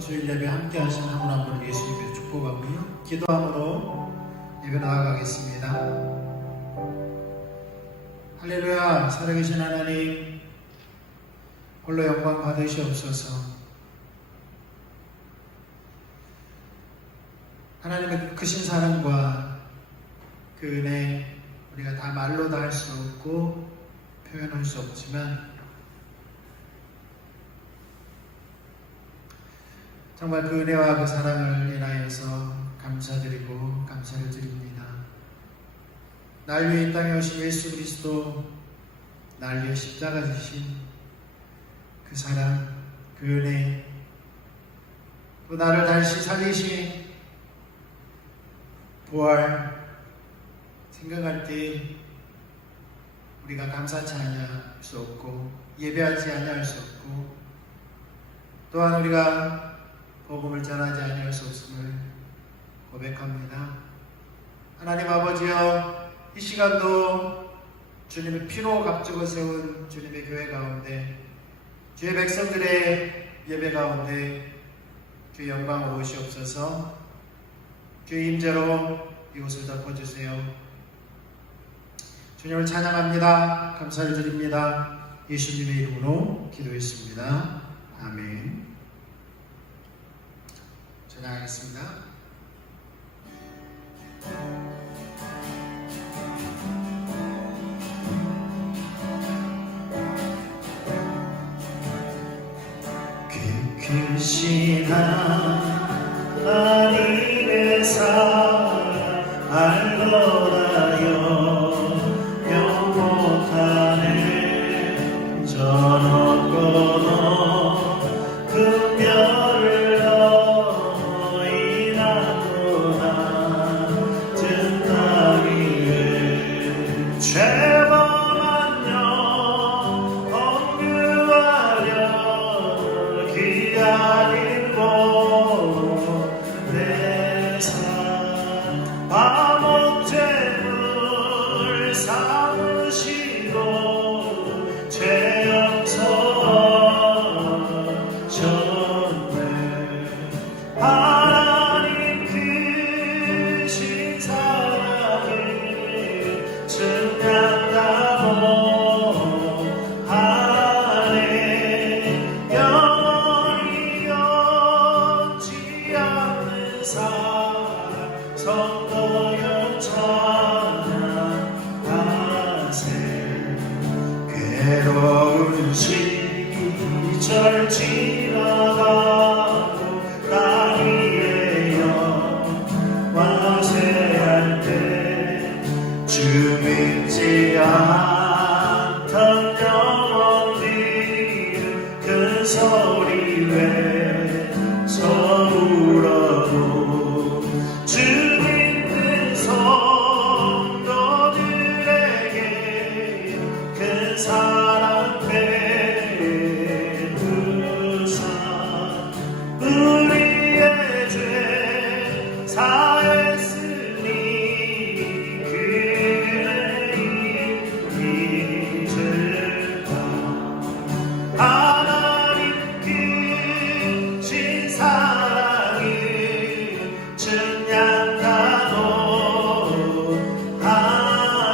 주일 예배 함께 하신 한분 한 분 예수님의 축복하고요. 기도함으로 예배 나아가겠습니다. 할렐루야. 살아계신 하나님, 홀로 영광 받으시옵소서. 하나님의 그 크신 사랑과 그 은혜, 우리가 다 말로 다 할 수 없고 표현할 수 없지만 정말 그 은혜와 그 사랑을 인하여서 감사드리고 감사를 드립니다. 날 위해 이 땅에 오신 예수 그리스도, 날 위해 십자가 지신 그 사랑, 그 은혜, 또 나를 다시 살리신 부활 생각할 때 우리가 감사치 아니할 수 없고 예배하지 아니할 수 없고 또한 우리가 복음을 전하지 아니할 수 없음을 고백합니다. 하나님 아버지여, 이 시간도 주님의 피로 값주고 세운 주님의 교회 가운데, 주의 백성들의 예배 가운데 주의 영광을 오시옵소서. 주의 임재로 이곳을 덮어주세요. 주님을 찬양합니다. 감사를 드립니다. 예수님의 이름으로 기도했습니다. 아멘. 찬양하겠습니다. 크신 하나님의 사랑 알거라여 영원하네. 저 높고 높은 별을 너희 나도 낮은 땅 위에 죄범한 영 억류하려 기다린 곳내 삶 밤옥제물 삼으시고 죄 용서하셨네. 하나님 크신 사랑을 증량하고 하네. 영원히 변치 않는 사랑 성도여 찬양하세. 괴로운 시절 지나가고 나 위에 영화세할 때 주 믿지 않던 영혼들은 큰 소리 외쳐 울어도 주 믿는 성도들에게 큰 사랑 베푸사 우리의 죄 사했으니 그의 이제다. 하나님 크신 사랑을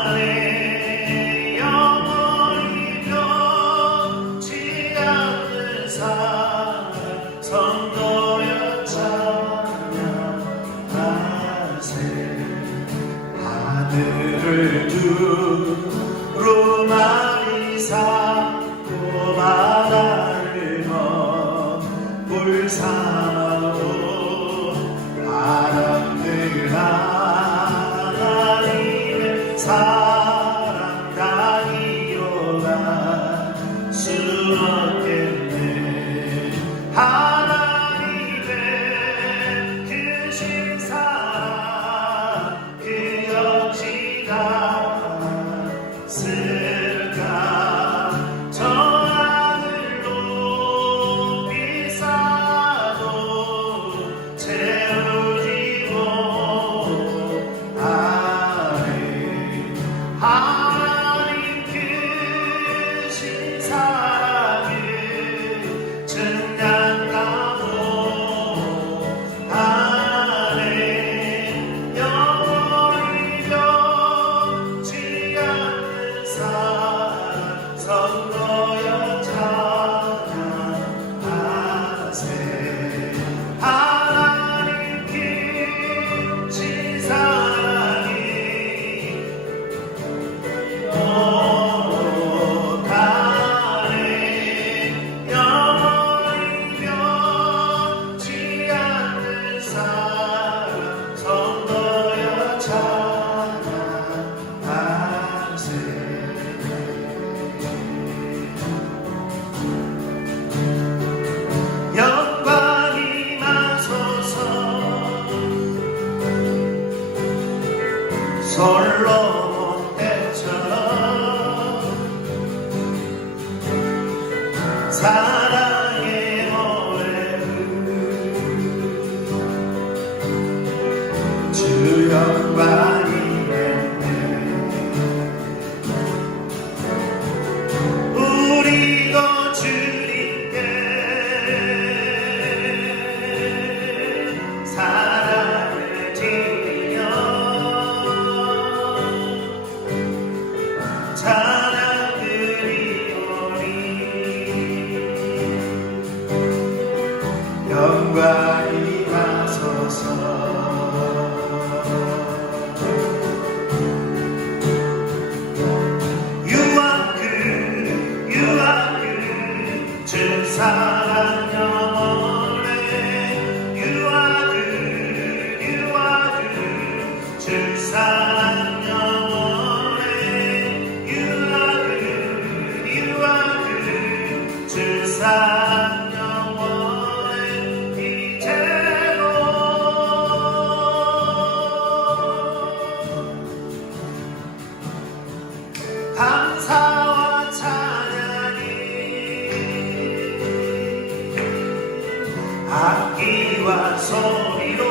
증량하노하네. 영원히 변치 않는 사랑 성도여 찬양하세. 하늘을 두루마리 삼고 바다를 물 삼아도 바람들 하나님의 사랑 다 이어갈 수 없겠네. 하나님의 크신 사랑 그 어찌다 쓸까. 저 하늘 높이 쌓아도 영광이 됐네. 우리도 주님께 사랑을 드리며 찬양 드리오니 영광이 나소서. 사랑 영원해. You are good, you are good. 주 사랑 영원해. You are good, you are good. 주 사랑 영원해. 이제로 감사와 악기와 소리로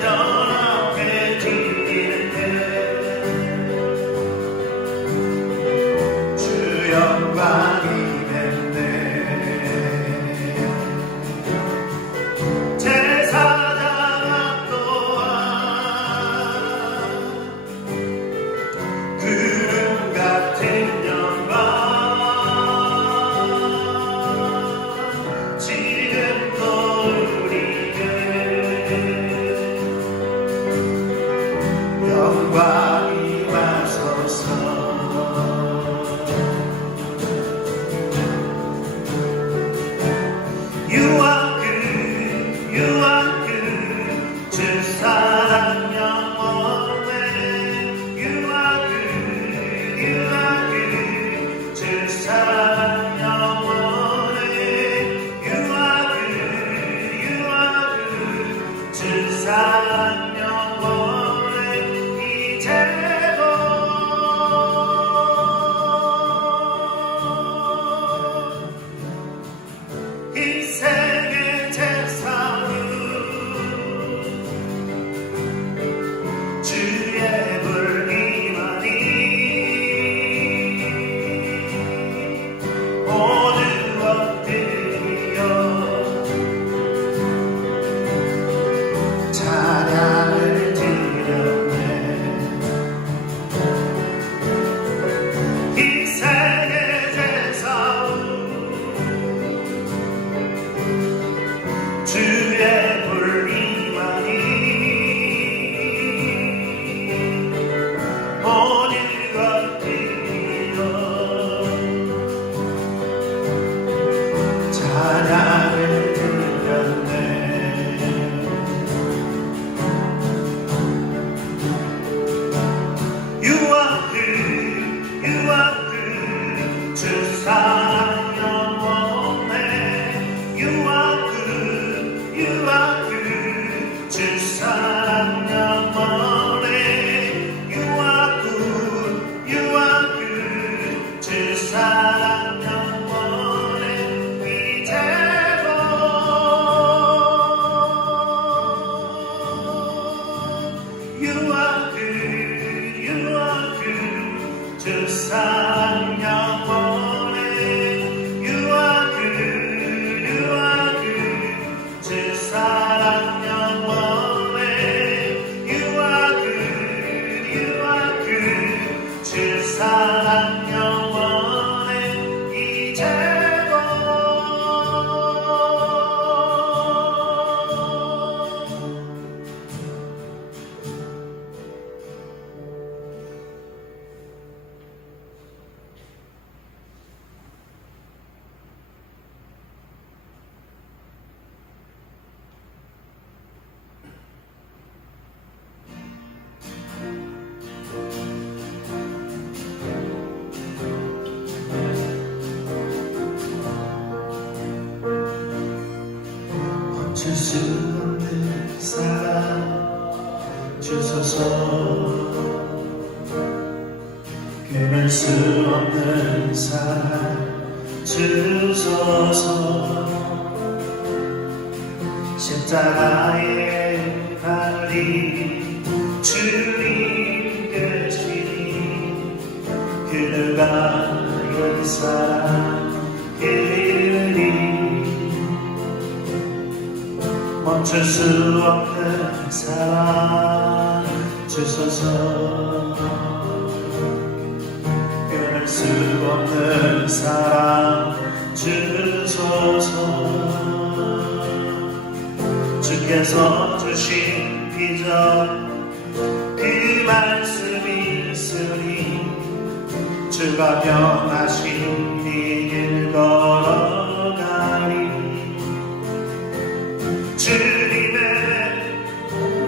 연합해 드리는데 주 영광이 됐네. 제사장 또한 구름 같은 영광 영광이 마소서. You are good, you are good. 주 사랑 영원해. You are good, you are good. 주 사랑 영원해. You are good, you are good. 주 사랑 인생의 제사는 주의 불임하니 모두 엎드려 찬양을 드렸네. 인생의 제사는 주의 불임하니 모두 엎드려 찬양을 드렸네. You are good, you are good. 주 사랑 영원해. You are good, you are good. 주 사랑 영원해. You are good, you are good. 주 사랑 영원해. 이제로 You are good, you are good. 주 사랑 영원해. You are good, you are good. 주 사랑 영원해. You are good, you are good. 주 사랑 영원해. 이제로 멈출 수 없는 사랑 주소서. 끊을 수 없는 사랑 주소서. 십자가에 달린 주님 계시니 그가 이 사랑 멈출 수 없는 사랑 주소서 끊을 수 없는 사랑 주소서 주께서 주신 비전 그 말씀이 있으니 주가 명하신 이 길 걸어가리 주님의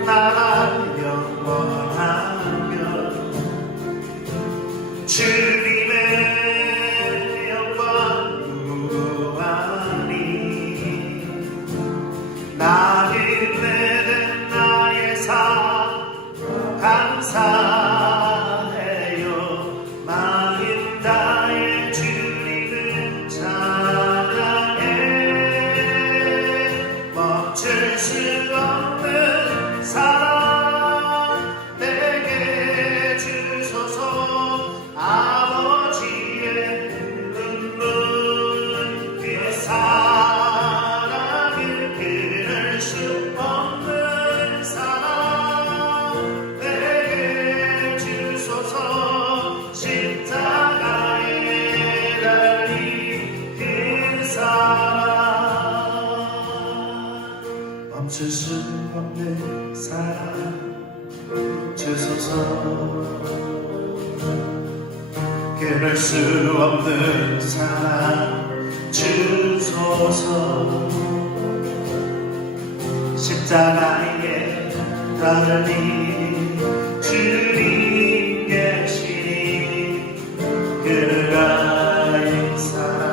나라 영원하며 주님의 영광 무궁하니 나는 내는 나의 삶 감사해요 마음 다해 주님을 찬양해 멈출 수 없는 사랑 내게 주소서 아버지의 눈물 그 사랑을 끊을 수 없는 사랑 내게 주소서 십자가에 달린 그 사랑 멈출 수 없는 사랑 주소서 끊을 수 없는 사랑 주소서 십자가에 달린 주님 계시니 그가 이 사랑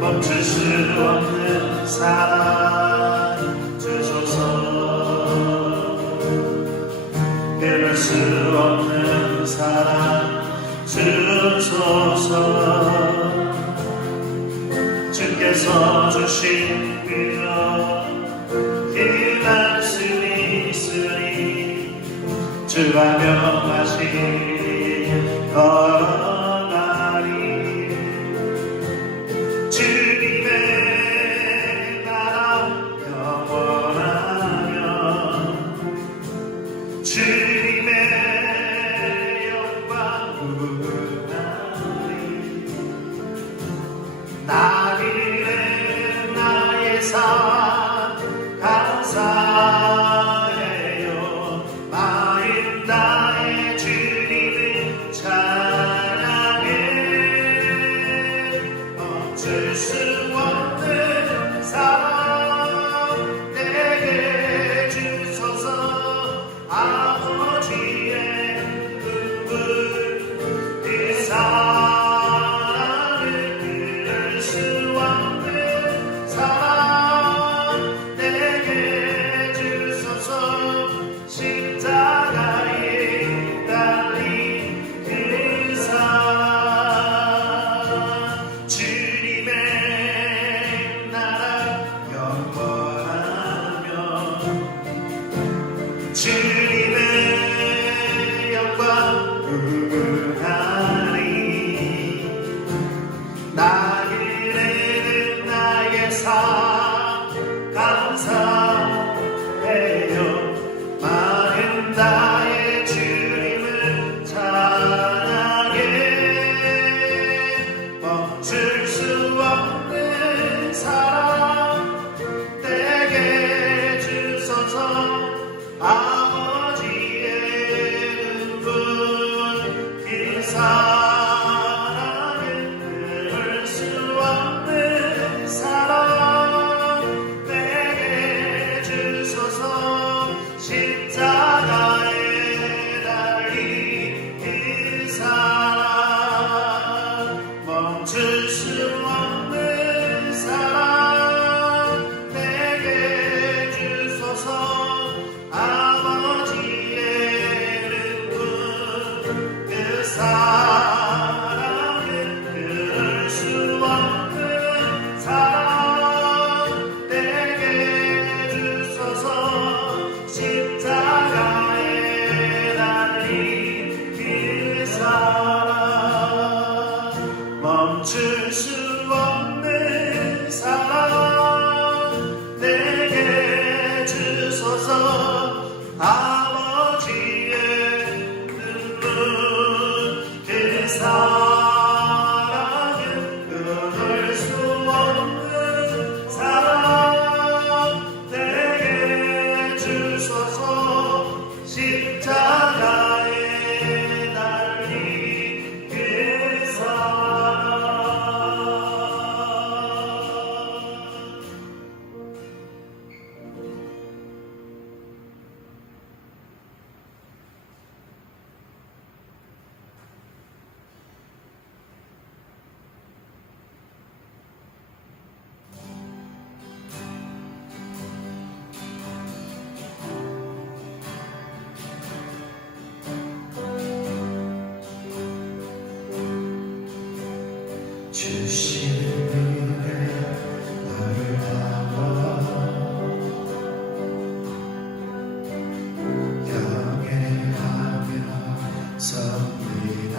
멈출 수 없는 사랑 주소서 끊을 수 없는 사랑 주소서 주께서 주신 그 말씀이 있으니 주가 명하신 걸어가리 주님의 나라 영원하며 주님의 영광 무궁하리 나는 나의 삶 감사해요 마음 다해 주님을 찬양해 멈출 수 없는 사랑 내게 주소서 아버지의 눈물 그 사랑을 끊을 수 없는 사랑 내게 주소서 십자가에 달린 그 사랑 주님의 나라 영원하며 주님의 영광 무궁하리 나는 나의 삶 감사해요 마음 다해 주님을 찬양해 멈출 수 없는 사랑 내게 주소서 아버지의 눈물 그 사랑을 끊을 수 없는 사랑 내게 주소서 십자가에 달린 그 사랑 멈출 수 없는 사랑 내게 주소서 아버지의 눈물 그 사랑 멈출 수 없는 사랑 내게 주소서. 아버지의 눈물 그 사랑은 끊을 수 없는 사랑 내게 주소서. 십자가에 달린 그 사랑. 주신 은혜 너를 담아 경외하며 섭니다.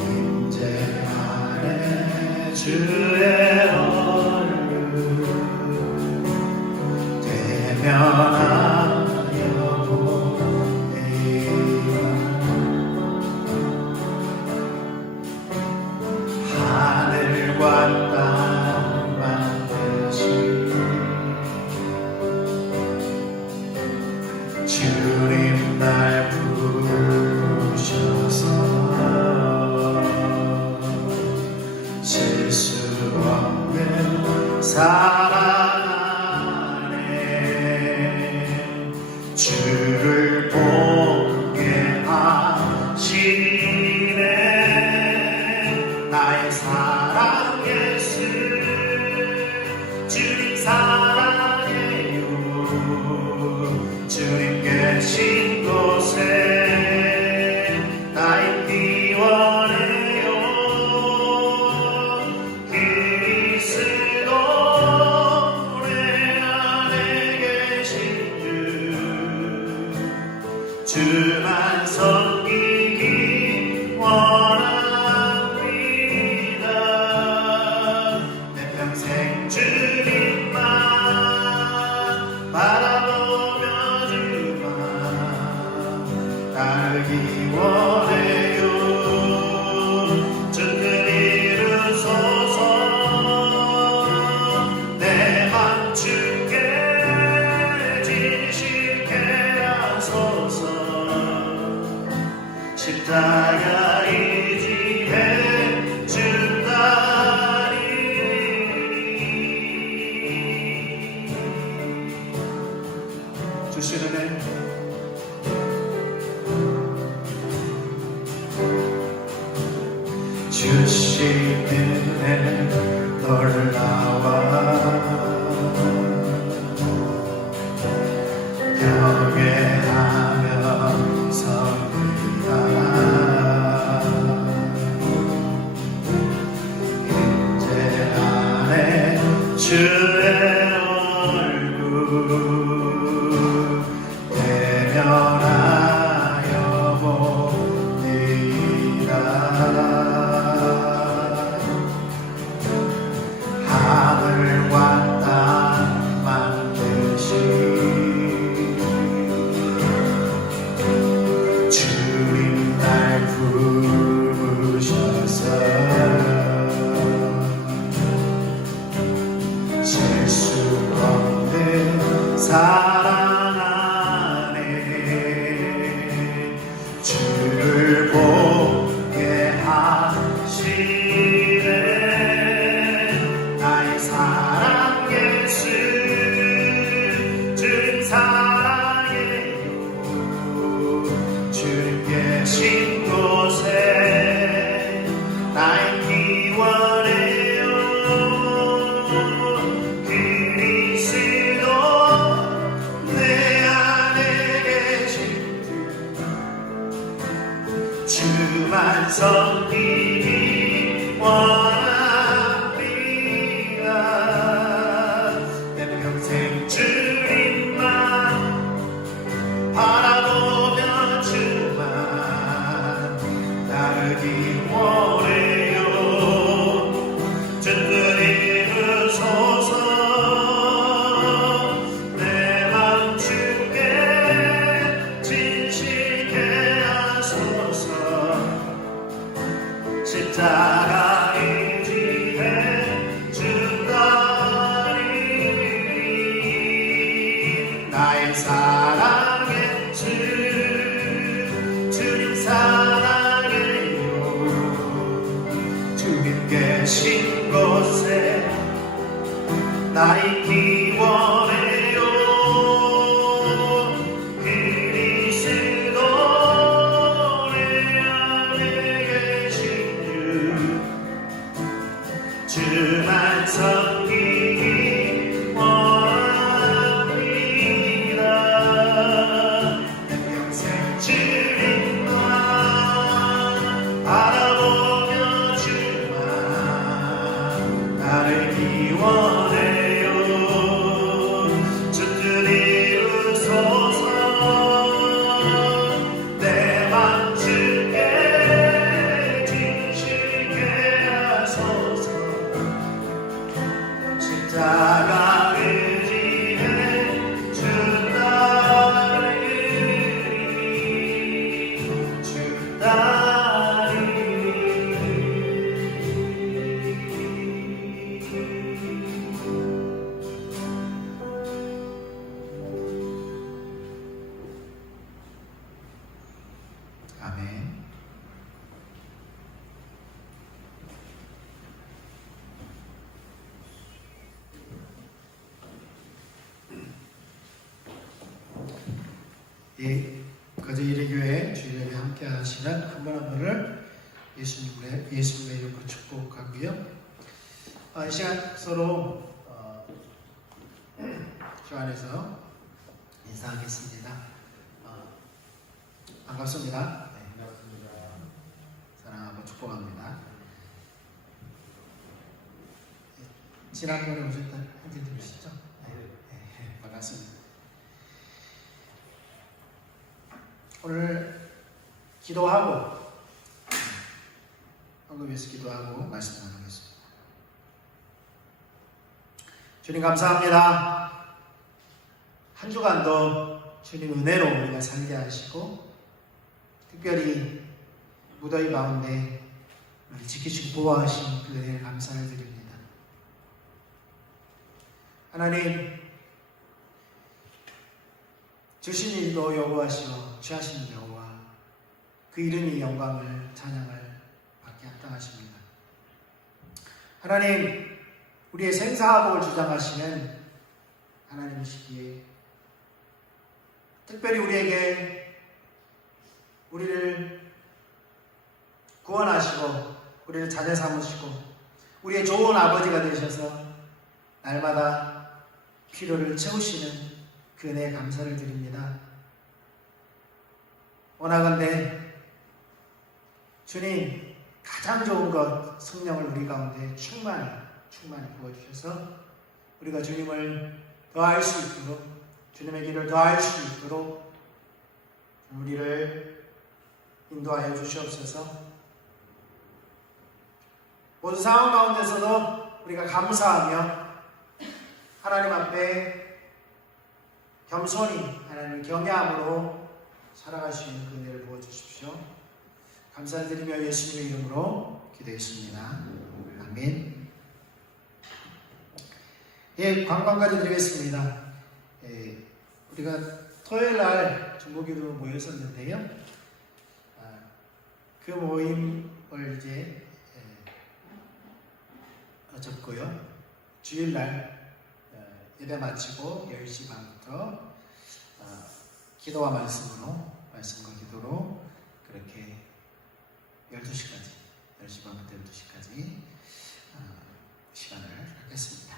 임재 안에 주의 얼굴 대면하여 보내라. 하늘과 땅 만드신 주님 날 부르셔서 실수 없는 사랑 안에 주를 보게 하시네. 나의 사랑 예수 주님 사랑해요. 주님 계신 곳에 나 있기 원해요. 그리스도 내 안에 계신 주 주만 섬기기 원합니다. 내 평생 주님만 바라보며 주만 따르기 원해요. 주님 이루소서. 내 맘 주께 진실케 하소서. 십자가 의지해 준다니. 주신 은혜 주신 은혜 놀라워 경외하며 섭니다. 임재 안에 주의 얼굴 대면하여 봅니다. 하늘과 땅 만드신 주님 날 부르셔서 실수 없는 사랑 안에 주를 보게 하시네. 나의 사랑 예수 주님 사랑해요. 주님 계신 곳에 나 있기 원해요. 그리스도 내 안에 계신 주만 섬기기 원합니다. 내 평생 주님만 바라보며 주만 아멘. 예, 거제일의교회 주일예배 함께 하시는 한 분 한 분을 예수님의 이름으로 축복하고요. 이 시간 서로 주 안에서 인사하겠습니다. 반갑습니다. 네, 반갑습니다. 사랑하고 축복합니다. 지난번에 오셨던 형제들이시죠? 네, 반갑습니다. 오늘 기도하고 헌금에서 기도하고 말씀 나누겠습니다. 주님 감사합니다. 한 주간도 주님 은혜로 우리가 살게 하시고 특별히 무더위 가운데 우리 지키시고 보호하신 그 은혜를 감사를 드립니다. 하나님, 주신 일도 여호와시오 취하신 여호와, 그 이름이 영광을 찬양을 받게 합당하십니다. 하나님, 우리의 생사화복을 주장하시는 하나님이시기에 특별히 우리를 구원하시고 우리를 자녀 삼으시고 우리의 좋은 아버지가 되셔서 날마다 필요를 채우시는 그 은혜에 감사를 드립니다. 원하건대 주님, 가장 좋은 것 성령을 우리 가운데 충만히 부어주셔서 우리가 주님을 더 알 수 있도록, 주님의 길을 더 알 수 있도록 우리를 인도하여 주시옵소서. 모든 상황 가운데서도 우리가 감사하며 하나님 앞에 겸손히 하나님을 경외함으로 살아갈 수 있는 그 은혜를 부어주십시오. 감사드리며 예수님의 이름으로 기도했습니다. 아멘. 예, 관광까지 드리겠습니다. 우리가 토요일 날 중보기도 모였었는데요. 그 모임을 이제 접고요. 주일날 예배 마치고 10시 반부터 기도와 말씀과 기도로 그렇게 12시까지, 10시 반부터 12시까지 시간을 갖겠습니다.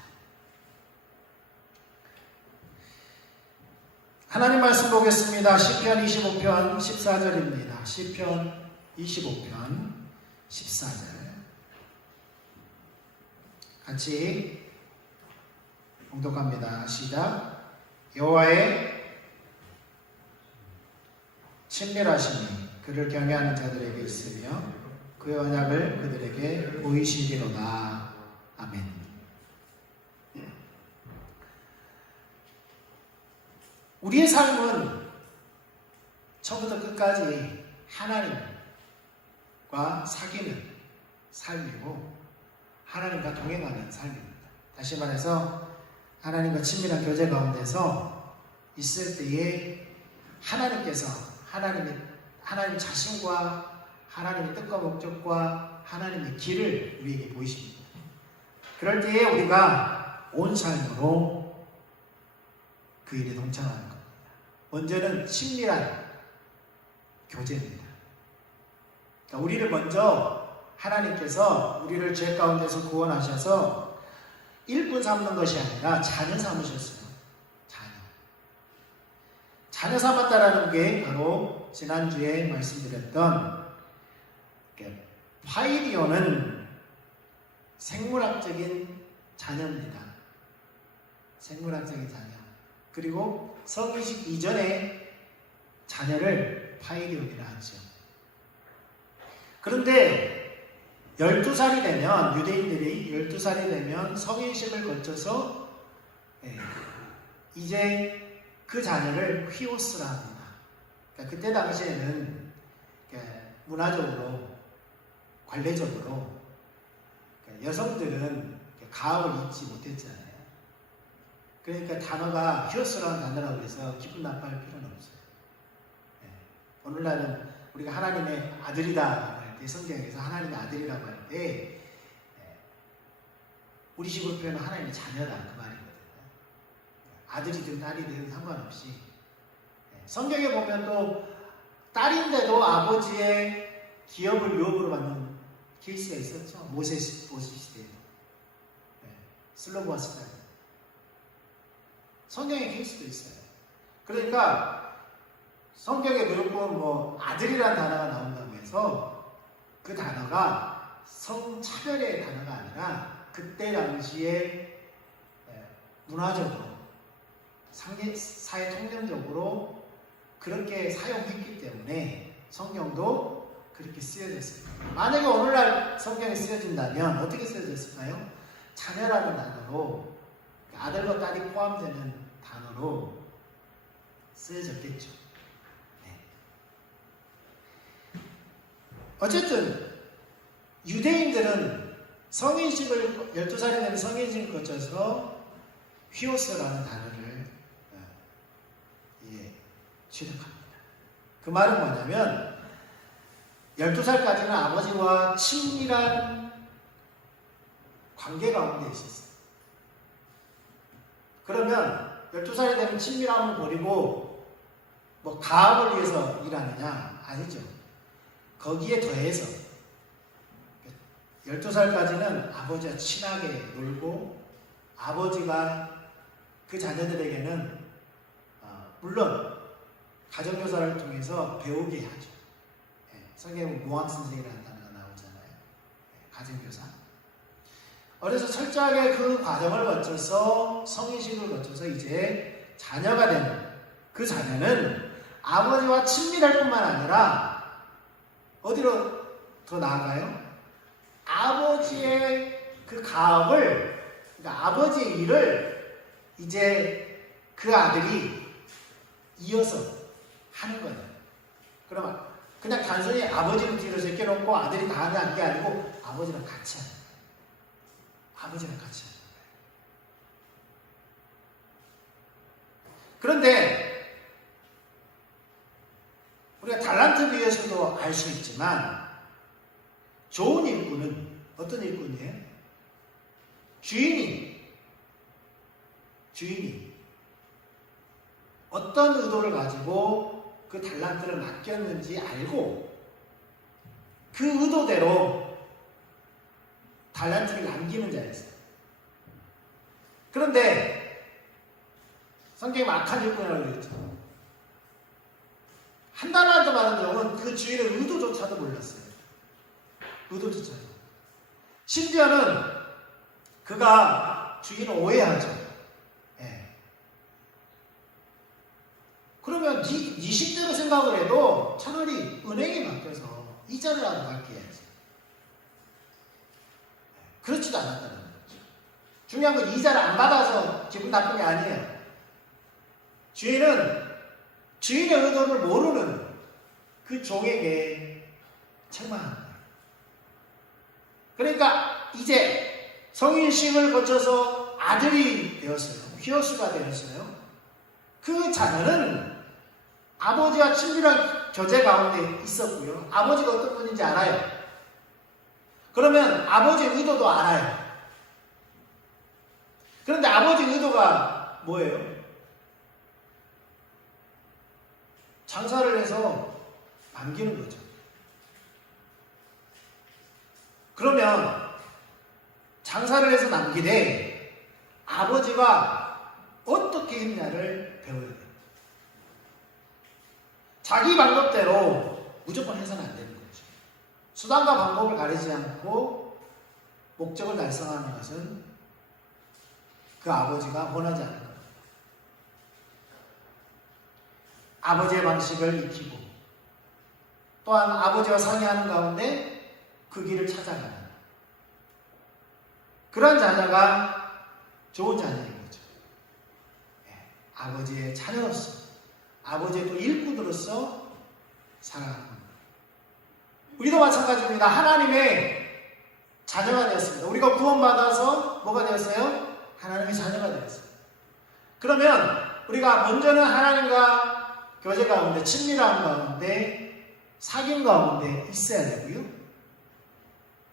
하나님 말씀 보겠습니다. 시편 25편 14절입니다. 시편 25편 14절 같이 봉독합니다. 시작. 여호와의 친밀하심이 그를 경외하는 자들에게 있으며 그의 언약을 그들에게 보이시리로다. 아멘. 우리의 삶은 처음부터 끝까지 하나님과 사귀는 삶이고 하나님과 동행하는 삶입니다. 다시 말해서 하나님과 친밀한 교제 가운데서 있을 때에 하나님께서 하나님 자신과 하나님의 뜻과 목적과 하나님의 길을 우리에게 보이십니다. 그럴 때에 우리가 온 삶으로 그 일에 동참하는 겁니다. 먼저는 친밀한 교제입니다. 그러니까 우리를 먼저 하나님께서 우리를 죄 가운데서 구원하셔서 일꾼 삼는 것이 아니라 자녀 삼으셨어요. 자녀 삼았다라는 게 바로 지난주에 말씀드렸던 파이디오는 생물학적인 자녀입니다. 생물학적인 자녀. 그리고 성인식 이전에 자녀를 파이디오이라 하죠. 그런데 12살이 되면, 유대인들이 12살이 되면 성인식을 거쳐서 이제 그 자녀를 휘오스라 합니다. 그러니까 그때 당시에는 문화적으로, 관례적으로 여성들은 가업을 입지 못했잖아요. 그러니까 단어가 휘오스라는 단어라고 해서 기분 나빠할 필요는 없어요. 오늘날은 우리가 하나님의 아들이다 할 때, 성경에서 하나님의 아들이라고 할 때 우리 식으로 표현하면 하나님의 자녀다 그 말이거든요. 아들이든 딸이든 상관없이. 성경에 보면 또 딸인데도 아버지의 기업을 유업으로 받는 케이스가 있었죠. 모세 시대에도. 슬로보아 시대. 성경의 케이스도 있어요. 그러니까 성경에 무조건 뭐 아들이라는 단어가 나온다고 해서 그 단어가 성차별의 단어가 아니라 그때 당시에 문화적으로 사회 통념적으로 그렇게 사용했기 때문에 성경도 그렇게 쓰여졌습니다. 만약에 오늘날 성경이 쓰여진다면 어떻게 쓰여졌을까요? 자녀라는 단어로, 아들과 딸이 포함되는 단어로 쓰여졌겠죠. 어쨌든 유대인들은 성인식을 12살이 되면 성인식을 거쳐서 휘오스라는 단어를 취득합니다. 그 말은 뭐냐면 12살까지는 아버지와 친밀한 관계 가운데 있었어요. 그러면 12살이 되면 친밀함을 버리고 뭐 가업을 위해서 일하느냐? 아니죠. 거기에 더해서 12살까지는 아버지와 친하게 놀고 아버지가 그 자녀들에게는 물론 가정교사를 통해서 배우게 하죠. 성경에 모학 선생이라는 단어가 나오잖아요. 가정교사. 어려서 철저하게 그 과정을 거쳐서 성인식을 거쳐서 이제 자녀가 되는 그 자녀는 아버지와 친밀할 뿐만 아니라 어디로 더 나아가요? 아버지의 그 가업을, 그러니까 아버지의 일을 이제 그 아들이 이어서 하는 거예요. 그러면 그냥 단순히 아버지를 뒤로 제껴놓고 아들이 다 하는 게 아니고 아버지랑 같이 하는 거예요. 아버지랑 같이 하는 거예요. 그런데 우리가 달란트 비유에서도 알 수 있지만 좋은 일꾼은 어떤 일꾼이에요? 주인이 어떤 의도를 가지고 그 달란트를 맡겼는지 알고 그 의도대로 달란트를 남기는 자였어요. 그런데 성경에 악한 일꾼이라고 그랬죠. 한 달란트 받은 종은 그 주인의 의도조차도 몰랐어요. 의도조차도. 심지어는 그가 주인을 오해하죠. 그러면 네 식대로 생각을 해도 차라리 은행에 맡겨서 이자라도 받게 해야지. 그렇지도 않았다는 거죠. 중요한 건 이자를 안 받아서 기분 나쁜 게 아니에요. 주인은 주인의 의도를 모르는 그 종에게 책망한 거예요. 그러니까 이제 성인식을 거쳐서 아들이 되었어요. 히오스가 되었어요. 그 자녀는 아버지와 친밀한 교제 가운데 있었고요. 아버지가 어떤 분인지 알아요. 그러면 아버지의 의도도 알아요. 그런데 아버지의 의도가 뭐예요? 장사를 해서 남기는 거죠. 그러면 장사를 해서 남기되 아버지가 어떻게 했냐를 배워야 돼요. 자기 방법대로 무조건 해서는 안 되는 거죠. 수단과 방법을 가리지 않고 목적을 달성하는 것은 그 아버지가 원하지 않는 겁니다. 아버지의 방식을 익히고 또한 아버지와 상의하는 가운데 그 길을 찾아가는 그런 자녀가 좋은 자녀인 거죠. 아버지의 자녀로서 아버지의 또 일꾼으로서 살아가는 겁니다. 우리도 마찬가지입니다. 하나님의 자녀가 되었습니다. 우리가 구원받아서 뭐가 되었어요? 하나님의 자녀가 되었어요. 그러면 우리가 먼저는 하나님과 교제 가운데 친밀한 가운데 사귐 가운데 있어야 되고요.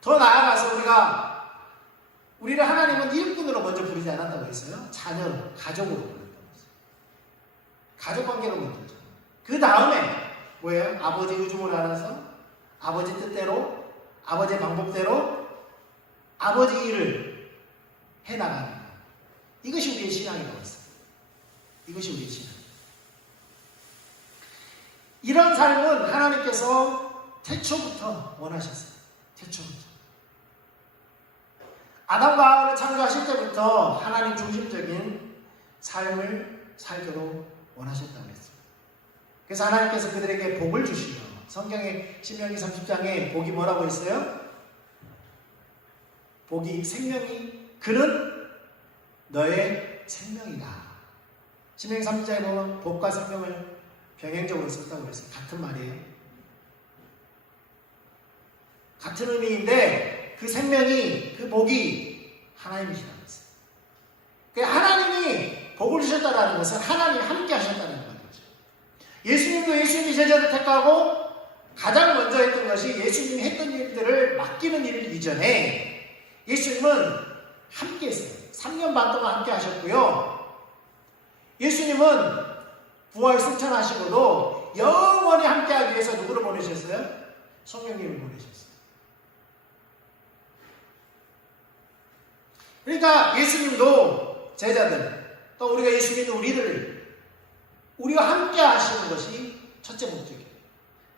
더 나아가서 우리를 하나님은 일꾼으로 먼저 부르지 않았다고 했어요. 자녀로, 가족으로 불렀다고 했어요. 가족관계로 먼저. 그 다음에 뭐예요? 아버지 의중을 알아서 아버지 뜻대로, 아버지의 방법대로 아버지 일을 해나가는 것. 이것이 우리의 신앙이라고 했어요. 이것이 우리의 신앙. 이런 삶은 하나님께서 태초부터 원하셨어요. 태초부터. 아담과 하와를 창조하실 때부터 하나님 중심적인 삶을 살도록 원하셨다고 했어요. 그래서 하나님께서 그들에게 복을 주시며, 성경의 신명기 30장에 복이 뭐라고 했어요? 복이 생명이, 그는 너의 생명이다. 신명기 30장에 보면 복과 생명을 병행적으로 썼다고 했어요. 같은 말이에요. 같은 의미인데 그 생명이, 그 복이 하나님이시라고 했어요. 하나님이 복을 주셨다는 것은 하나님이 함께 하셨다는 말이죠. 예수님도 예수님이 제자를 택하고 가장 먼저 했던 것이 예수님이 했던 일들을 맡기는 일 이전에 예수님은 함께 했어요. 3년 반 동안 함께 하셨고요. 예수님은 부활 승천하시고도 영원히 함께하기 위해서 누구를 보내셨어요? 성령님을 보내셨어요. 그러니까 예수님도 제자들, 또 우리가 예수 믿는 우리들을 우리와 함께 하시는 것이 첫째 목적이에요.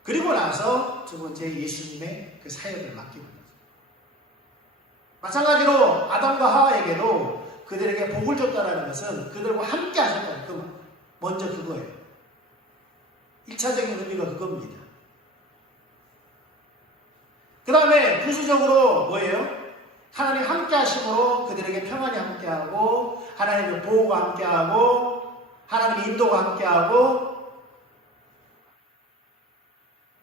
그리고 나서 두 번째 예수님의 그 사역을 맡기는 거죠. 마찬가지로 아담과 하와에게도 그들에게 복을 줬다는 것은 그들과 함께 하셨다는 그 먼저 그거예요. 1차적인 의미가 그겁니다. 그 다음에 부수적으로 뭐예요? 하나님 함께 하심으로 그들에게 평안이 함께하고, 하나님의 보호가 함께하고, 하나님의 인도가 함께하고,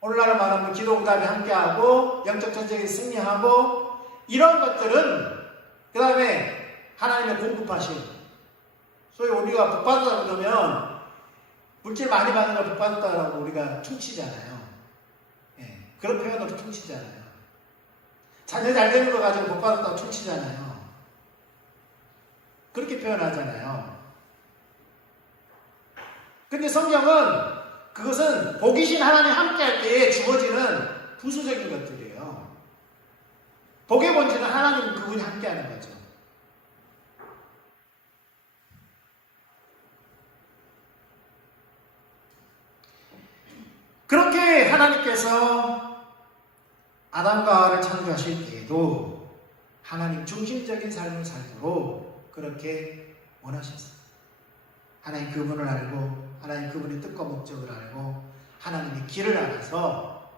오늘날 말하면 기도응답이 함께하고, 영적 전쟁에 승리하고, 이런 것들은 그 다음에 하나님의 공급하심. 소위 우리가 복받았다 그러면 물질 많이 받는 걸 복받았다고 우리가 퉁치잖아요. 예, 그런 표현으로 퉁치잖아요. 자녀 잘 되는 거 가지고 복받았다고 퉁치잖아요. 그렇게 표현하잖아요. 근데 성경은 그것은 복이신 하나님 함께 할 때에 주어지는 부수적인 것들이에요. 복의 본질은 하나님 그분이 함께 하는 거죠. 그렇게 하나님께서 아담과 하와를 창조하실 때에도 하나님 중심적인 삶을 살도록 그렇게 원하셨어요. 하나님 그분을 알고, 하나님 그분의 뜻과 목적을 알고, 하나님의 길을 알아서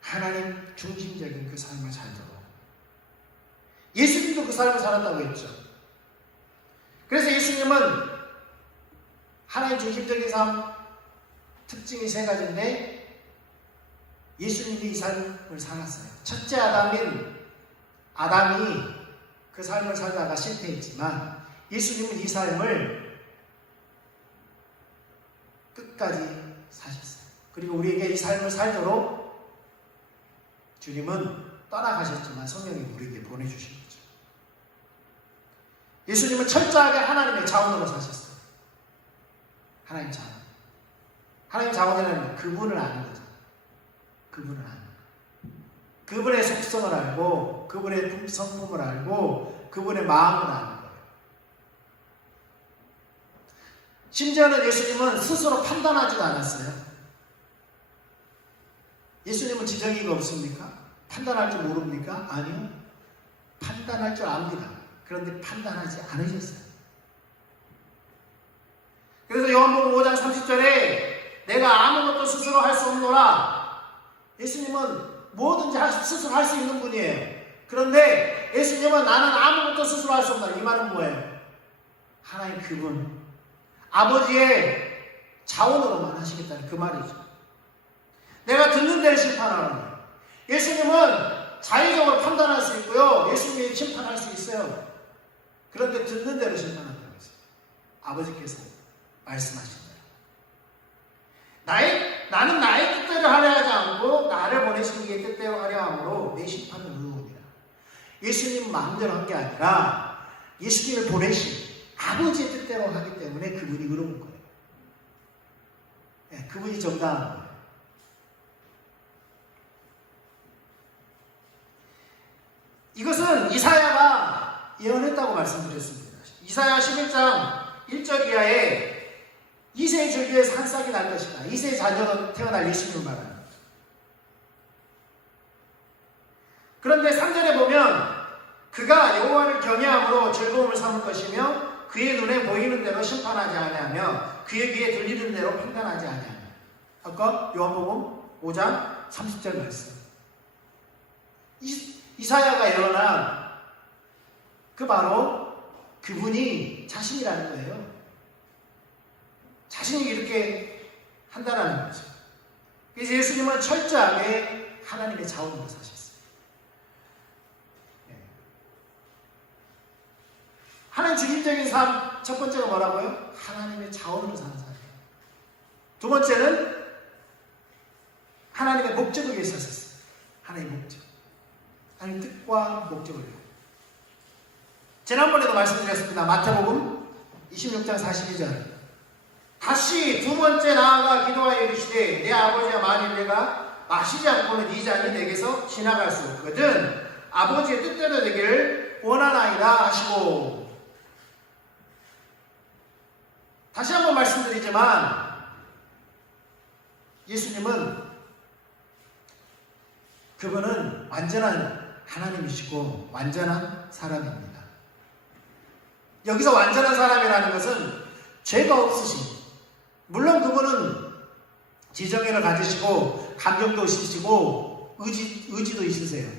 하나님 중심적인 그 삶을 살도록. 예수님도 그 삶을 살았다고 했죠. 그래서 예수님은 하나님 중심적인 삶 특징이 세 가지인데 예수님이 이 삶을 살았어요. 첫째 아담이 그 삶을 살다가 실패했지만 예수님은 이 삶을 끝까지 사셨어요. 그리고 우리에게 이 삶을 살도록 주님은 떠나가셨지만 성령이 우리에게 보내주신 거죠. 예수님은 철저하게 하나님의 자원으로 사셨어요. 하나님 자원. 하나님 자원이라는 그분을 아는 거죠. 그분을 아는 거. 그분의 속성을 알고, 그분의 성품을 알고, 그분의 마음을 아는 거예요. 심지어는 예수님은 스스로 판단하지도 않았어요. 예수님은 지정이가 없습니까? 판단할 줄 모릅니까? 아니요. 판단할 줄 압니다. 그런데 판단하지 않으셨어요. 그래서 요한복음 5장 30절에 내가 아무것도 스스로 할 수 없노라. 예수님은 뭐든지 스스로 할 수 있는 분이에요. 그런데 예수님은 나는 아무것도 스스로 할 수 없다. 이 말은 뭐예요? 하나님 그분, 아버지의 자원으로만 하시겠다는 그 말이죠. 내가 듣는 대로 심판하는 거예요. 예수님은 자의적으로 판단할 수 있고요. 예수님이 심판할 수 있어요. 그런데 듣는 대로 심판한다고 했어요. 아버지께서 말씀하신 대로. 내 심판은 의로우니라. 예수님 마음대로 한 게 아니라 예수님을 보내신 아버지의 뜻대로 하기 때문에 그분이 의로운 거예요. 네, 그분이 정당한 거예요. 이것은 이사야가 예언했다고 말씀드렸습니다. 이사야 11장 1절 이하에 2세의 줄기에서 한 싹이 날 것이다. 2세의 자녀로 태어날 예수님을 말합니다. 그런데 3절에 보면 그가 여호와를 경외함으로 즐거움을 삼을 것이며 그의 눈에 보이는 대로 심판하지 아니하며 그의 귀에 들리는 대로 판단하지 아니하며. 아까 요한복음 5장 30절 말씀. 이사야가 예언한 그 바로 그분이 자신이라는 거예요. 자신이 이렇게 한다는 거죠. 그래서 예수님은 철저하게 하나님의 자원으로 사셨어요. 하나님 주인적인 삶, 첫 번째가 뭐라고요? 하나님의 자원으로 사는 삶이에요. 두 번째는 하나님의 목적을 위해서 사셨어요. 하나님의 목적. 하나님 뜻과 목적을 위해. 지난번에도 말씀드렸습니다. 마태복음 26장 42절. 다시 두 번째 나아가 기도하여 이르시되 내 아버지야 만일 내가 마시지 않고는 이 잔이 내게서 지나갈 수 없거든 아버지의 뜻대로 되기를 원하나이다 하시고. 다시 한번 말씀드리지만 예수님은 그분은 완전한 하나님이시고 완전한 사람입니다. 여기서 완전한 사람이라는 것은 죄가 없으신, 물론 그분은 지정의를 가지시고 감정도 있으시고 의지도 있으세요.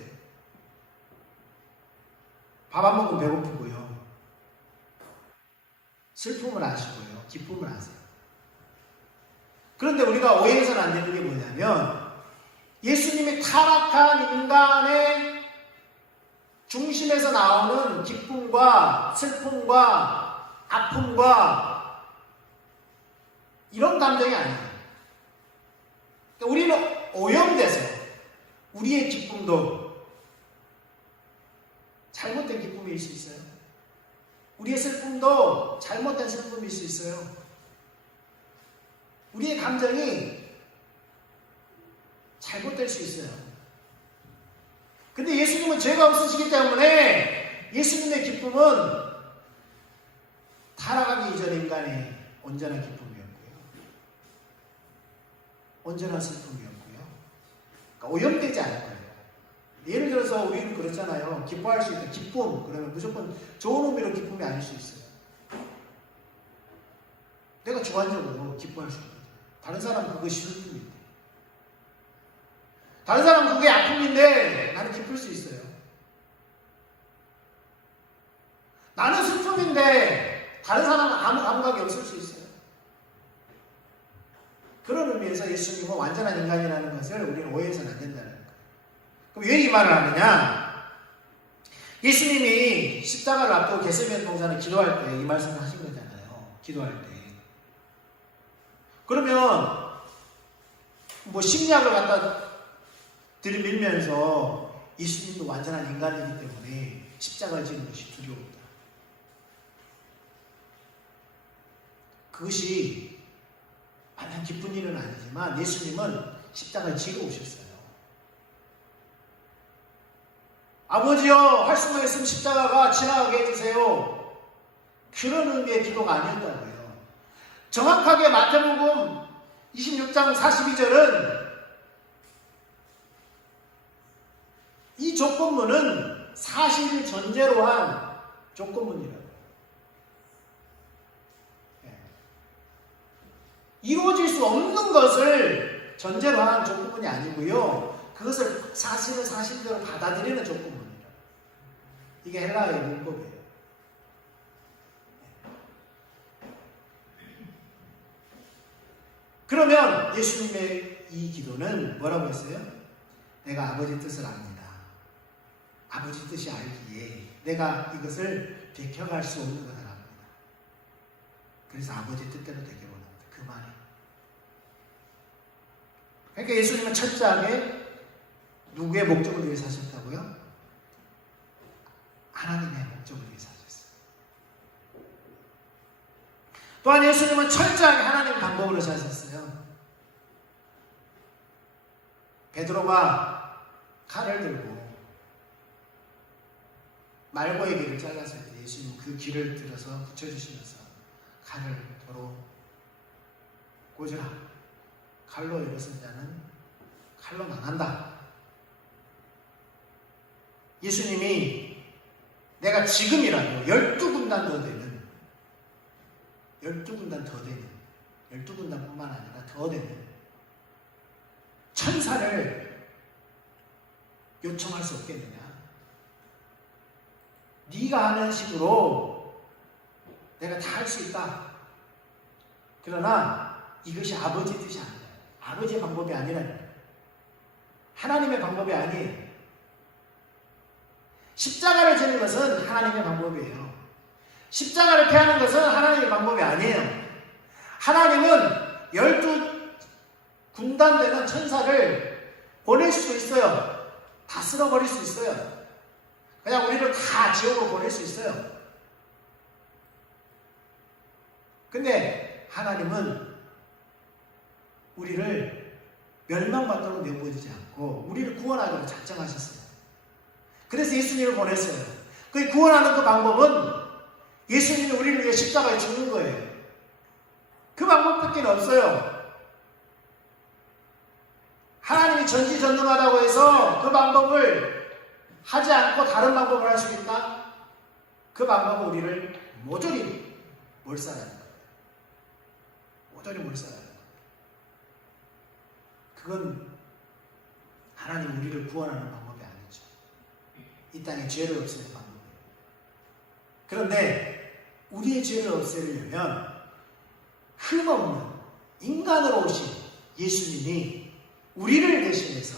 밥 안 먹으면 배고프고요. 슬픔을 아시고요. 기쁨을 아세요. 그런데 우리가 오해해서는 안 되는 게 뭐냐면 예수님이 타락한 인간의 중심에서 나오는 기쁨과 슬픔과 아픔과 이런 감정이 아니에요. 그러니까 우리는 오염돼서 우리의 기쁨도 잘못된 기쁨일 수 있어요. 우리의 슬픔도 잘못된 슬픔일 수 있어요. 우리의 감정이 잘못될 수 있어요. 근데 예수님은 죄가 없으시기 때문에 예수님의 기쁨은 타락하기 이전 인간의 온전한 기쁨이었고요. 온전한 슬픔이었고요. 그러니까 오염되지 않을 거예요. 예를 들어서 우리는 그렇잖아요. 기뻐할 수 있다. 기쁨. 그러면 무조건 좋은 의미로 기쁨이 아닐 수 있어요. 내가 주관적으로 기뻐할 수 있거든요. 다른 사람은 그것이 슬픔인데. 다른 사람은 그게 아픔인데 나는 기쁠 수 있어요. 나는 슬픔인데 다른 사람은 아무 감각이 없을 수 있어요. 그런 의미에서 예수님은 완전한 인간이라는 것을 우리는 오해해서는 안 된다는 거예요. 그럼 왜 이 말을 하느냐? 예수님이 십자가를 앞두고 겟세마네 동산을 기도할 때 이 말씀을 하신 거잖아요. 기도할 때. 그러면 뭐 심리학을 갖다 들이밀면서 예수님도 완전한 인간이기 때문에 십자가를 지는 것이 두려웠다. 그것이 마냥 기쁜 일은 아니지만 예수님은 십자가를 지고 오셨어요. 아버지여, 할 수만 있으면 십자가가 지나가게 해주세요. 그런 의미의 기도가 아니었다고요. 정확하게 마태복음 26장 42절은 이 조건문은 사실을 전제로 한 조건문이라고요. 이루어질 수 없는 것을 전제로 한 조건문이 아니고요. 그것을 사실은 사실대로 받아들이는 조건문이라고요. 이게 헬라어의 문법이에요. 그러면 예수님의 이 기도는 뭐라고 했어요? 내가 아버지 뜻을 압니다. 아버지 뜻이 알기에 내가 이것을 백혀갈 수 없는 것을 압니다. 그래서 아버지 뜻대로 되기 원합니다. 그 말이에요. 그러니까 예수님은 철저하게 누구의 목적을 위해 사셨다고요? 하나님의 목적을 위해 사셨어요. 또한 예수님은 철저하게 하나님의 방법으로 사셨어요. 베드로가 칼을 들고 말고의 길을 잘랐을 때 예수님은 그 길을 들어서 붙여주시면서 칼을 도로 꽂으라. 칼로 일어선 자는 칼로 망한다. 예수님이 내가 지금이라도 12군단 더 되는 12군단 더 되는 12군단뿐만 아니라 더 되는 천사를 요청할 수 없겠느냐. 네가 하는 식으로 내가 다 할 수 있다. 그러나 이것이 아버지 뜻이 아니에요. 아버지의 방법이 아니라 하나님의 방법이 아니에요. 십자가를 지는 것은 하나님의 방법이에요. 십자가를 피하는 것은 하나님의 방법이 아니에요. 하나님은 12군단 되는 천사를 보낼 수 있어요. 다 쓸어버릴 수 있어요. 그냥 우리를 다 지옥으로 보낼 수 있어요. 근데 하나님은 우리를 멸망받도록 내보내지 않고 우리를 구원하기로 작정하셨어요. 그래서 예수님을 보냈어요. 그 구원하는 그 방법은 예수님이 우리를 위해 십자가에 죽는 거예요. 그 방법밖에 없어요. 하나님이 전지전능하다고 해서 그 방법을 하지 않고 다른 방법을 할 수 있다? 그 방법은 우리를 모조리 몰살하는 거예요. 모조리 몰살하는 거예요. 그건 하나님 우리를 구원하는 방법이 아니죠. 이 땅에 죄를 없애는 방법이에요. 그런데 우리의 죄를 없애려면 흠없는 인간으로 오신 예수님이 우리를 대신해서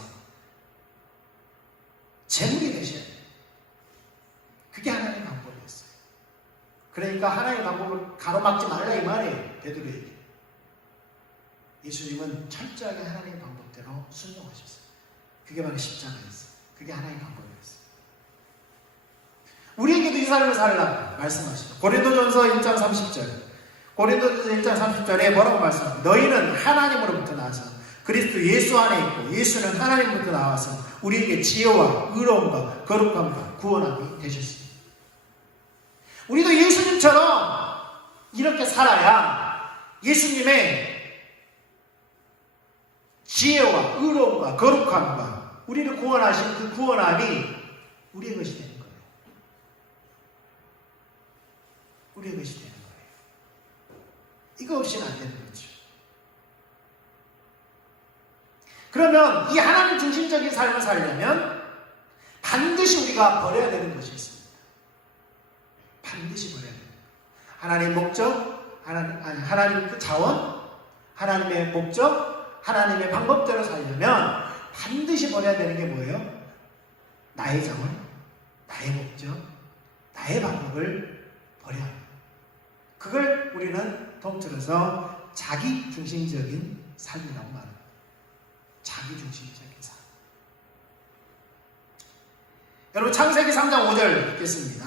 제물이 되셔야 돼요. 그게 하나님의 방법이었어요. 그러니까 하나님의 방법을 가로막지 말라 이 말이에요. 베드로에게. 예수님은 철저하게 하나님의 방법대로 순종하셨어요. 그게 바로 십자가였어요. 그게 하나님의 방법이었어요. 우리에게도 이 삶을 살라 말씀하시죠. 고린도전서 1장 30절. 고린도전서 1장 30절에 뭐라고 말씀합니까? 너희는 하나님으로부터 나와서 그리스도 예수 안에 있고 예수는 하나님으로부터 나와서 우리에게 지혜와 의로움과 거룩함과 구원함이 되셨습니다. 우리도 예수님처럼 이렇게 살아야 예수님의 지혜와 의로움과 거룩함과 우리를 구원하신 그 구원함이 우리의 것이 되는 거예요. 우리의 것이 되는 거예요. 이거 없이는 안 되는 거죠. 그러면 이 하나님 중심적인 삶을 살려면 반드시 우리가 버려야 되는 것이 있습니다. 반드시 버려야 됩니다. 하나님의 목적, 하나님 그 자원, 하나님의 목적, 하나님의 방법대로 살려면 반드시 버려야 되는 게 뭐예요? 나의 자원, 나의 목적, 나의 방법을 버려야 합니다. 그걸 우리는 통틀어서 자기 중심적인 삶이라고 말합니다. 자기 중심적인 삶. 여러분 창세기 3장 5절 읽겠습니다.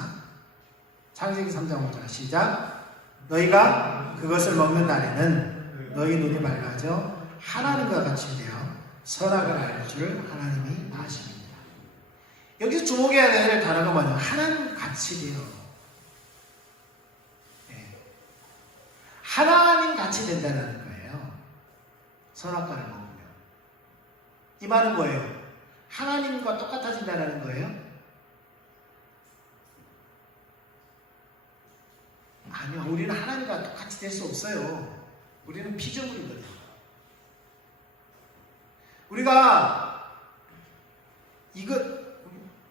창세기 3장 5절 시작. 너희가 그것을 먹는 날에는 너희 눈이 맑아져 하나님과 같이 되어 선악을 알 줄 하나님이 아십니다. 여기서 주목해야 될 단어가 뭐냐면 하나님 같이 되어. 네. 하나님 같이 된다는 거예요. 선악과를 먹으면. 이 말은 뭐예요? 하나님과 똑같아진다는 거예요? 아니요. 우리는 하나님과 똑같이 될 수 없어요. 우리는 피조물이거든요. 우리가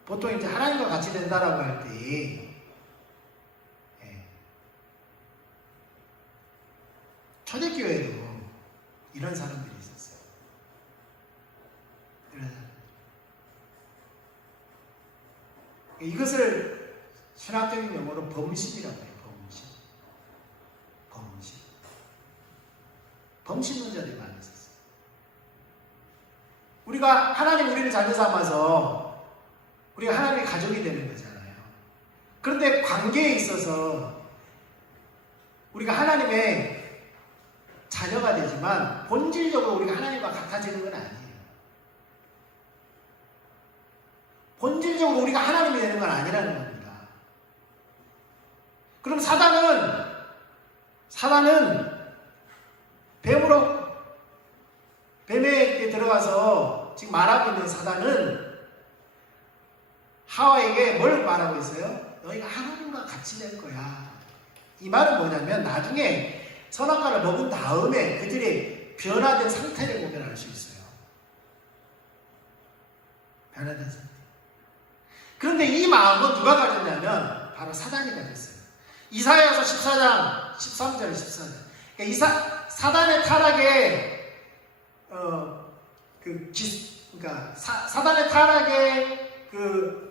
보통 이제 하나님과 같이 된다라고 할 때 초대교회에도 이런 사람들이 있었어요. 이런 사람. 이것을 신학적인 용어로 범신이라고 해요. 범신론자들이 많이 있었어요. 우리가 하나님 우리를 자녀 삼아서 우리가 하나님의 가족이 되는 거잖아요. 그런데 관계에 있어서 우리가 하나님의 자녀가 되지만 본질적으로 우리가 하나님과 같아지는 건 아니에요. 본질적으로 우리가 하나님이 되는 건 아니라는 겁니다. 그럼 사단은 뱀에게 들어가서 지금 말하고 있는 사단은 하와에게 뭘 말하고 있어요? 너희가 하나님과 같이 될 거야. 이 말은 뭐냐면 나중에 선악과를 먹은 다음에 그들의 변화된 상태를 보면 알 수 있어요. 변화된 상태. 그런데 이 마음은 누가 가졌냐면 바로 사단이 가졌어요. 이사야서 14장 13절 14절. 그러니까 사단의 타락에 그러니까 사단의 타락의 그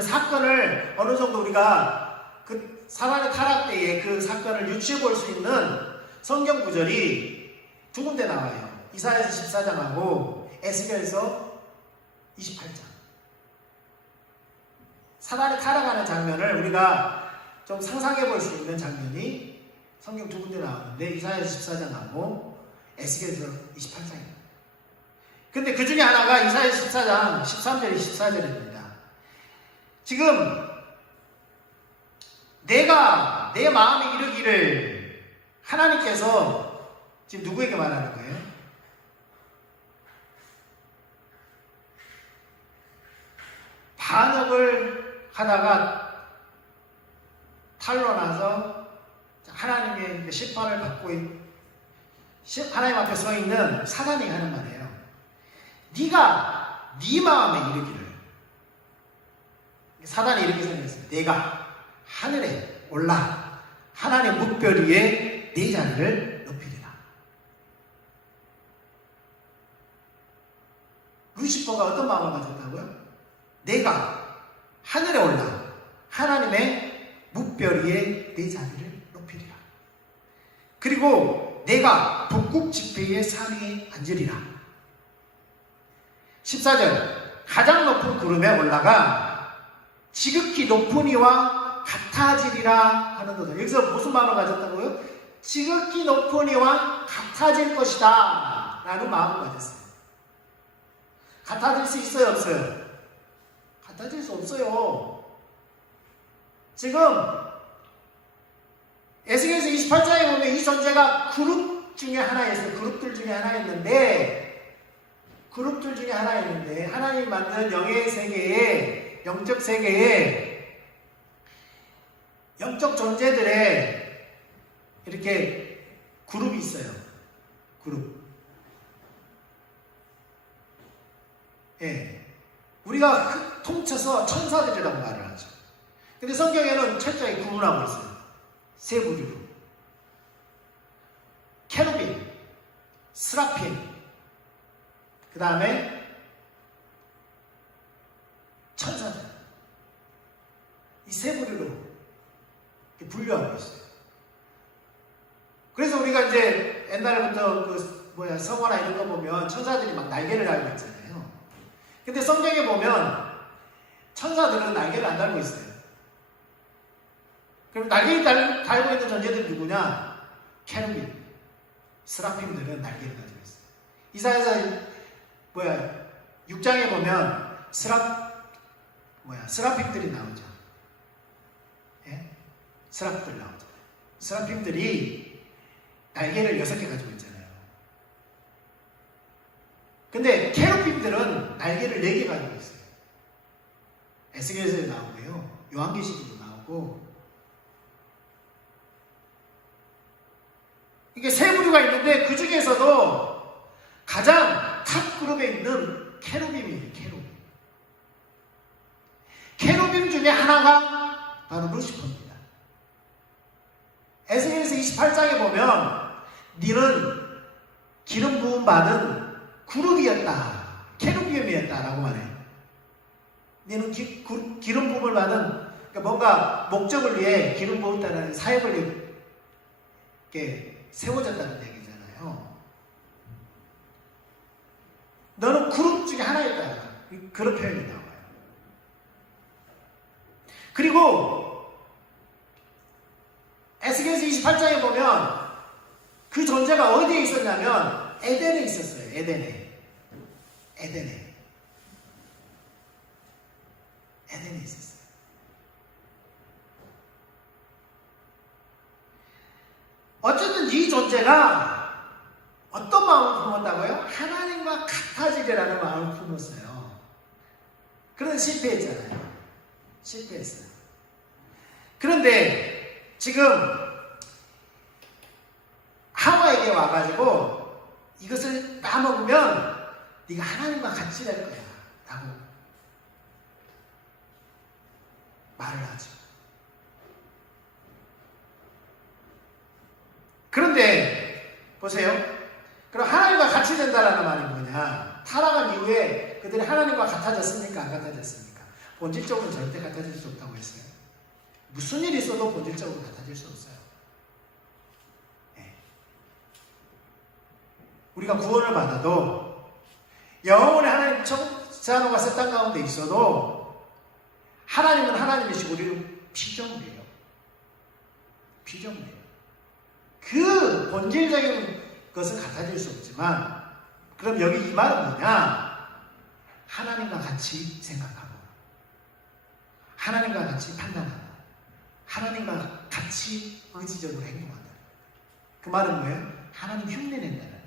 사건을 어느 정도 우리가 그 사단의 타락 때에 그 사건을 유추해 볼 수 있는 성경 구절이 두 군데 나와요. 이사야서 14장하고 에스겔서 28장. 사단이 타락하는 장면을 우리가 좀 상상해 볼 수 있는 장면이 성경 두 군데 나오는데 이사야서 14장하고 에스겔서 28장입니다. 근데 그 중에 하나가 이사야서 14장 13절 14절입니다. 지금 내가 내 마음에 이르기를 하나님께서 지금 누구에게 말하는 거예요? 반역을 하다가 탄로나서 하나님의 심판을 받고 하나님 앞에 서 있는 사단이 하는 말이에요. 네가 네 마음에 이르기를, 사단이 이렇게 생각했어요. 내가 하늘에 올라 하나님 묵별 위에 네 자리를 높이리라. 루시퍼가 어떤 마음을 가졌다고요? 내가 하늘에 올라 하나님의 묵별 위에 네 자리를 높이리라. 그리고 내가 북극 지폐의 산 위에 앉으리라. 14절 가장 높은 구름에 올라가 지극히 높은 이와 같아지리라 하는 거죠. 여기서 무슨 마음을 가졌다고요? 지극히 높은 이와 같아질 것이다 라는 마음을 가졌어요. 같아질 수 있어요, 없어요? 같아질 수 없어요. 지금 에스겔서 28장에 보면 이 존재가 그룹들 중에 하나였는데 하나님 만든 영의 세계에, 영적 세계에 영적 존재들의 이렇게 그룹이 있어요. 그룹. 예. 우리가 통쳐서 천사들이라고 말을 하죠. 근데 성경에는 철저히 구분하고 있어요. 세 부류로. 케루빈, 스라핀, 그 다음에 천사들. 이 세 부류로 분류하고 있어요. 그래서 우리가 이제 옛날부터 성화나 이런 거 보면 천사들이 막 날개를 달고 있잖아요. 근데 성경에 보면 천사들은 날개를 안 달고 있어요. 그럼 날개를 달고 있는 존재들이 누구냐? 케루빈, 스라핌들은 날개를 가지고 있어요. 이사야서 6장에 보면 스라핌들이 나오죠. 예? 스라핌들 나오죠. 스라핌들이 날개를 6개 가지고 있잖아요. 근데 케루빔들은 날개를 4개 가지고 있어요. 에스겔서에 나오고요. 요한계시록에도 나오고. 이게 세 부류가 있는데 그 중에서도 가장 탑 그룹에 있는 케루빔이에요. 케루빔 중에 하나가 바로 루시퍼입니다. 에스겔서 28장에 보면 너는 기름 부음 받은 그룹이었다. 케루빔이었다라고 말해요. 너는 기름 부음을 받은, 그러니까 뭔가 목적을 위해 기름 부었다는 사역을 이렇게 세워졌다는 얘기잖아요. 너는 그룹 중에 하나였다. 그런 표현이 나와요. 그리고 에스겔서 28장에 보면 그 존재가 어디에 있었냐면 에덴에 있었어요. 에덴에 있었어요. 어쨌든 이 존재가 어떤 마음을 품었다고요? 하나님과 같아지리라는 마음을 품었어요. 그런데 실패했어요. 그런데 지금 하와에게 와가지고 이것을 따먹으면 네가 하나님과 같이 될 거야 라고 말을 하죠. 그런데 보세요. 그럼 하나님과 같이 된다라는 말이 뭐냐? 타락한 이후에 그들이 하나님과 같아졌습니까? 안 같아졌습니까? 본질적으로 절대 같아질 수 없다고 했어요. 무슨 일이 있어도 본질적으로 같아질 수 없어요. 네. 우리가 구원을 받아도 영원히 하나님 제한호가 새 땅 가운데 있어도 하나님은 하나님이시고 우리는 피조물이에요. 그 본질적인 것은 같아질 수 없지만 그럼 여기 이 말은 뭐냐? 하나님과 같이 생각하고 하나님과 같이 판단하고 하나님과 같이 의지적으로 행동한다. 그 말은 뭐예요? 하나님 흉내낸다는 거예요.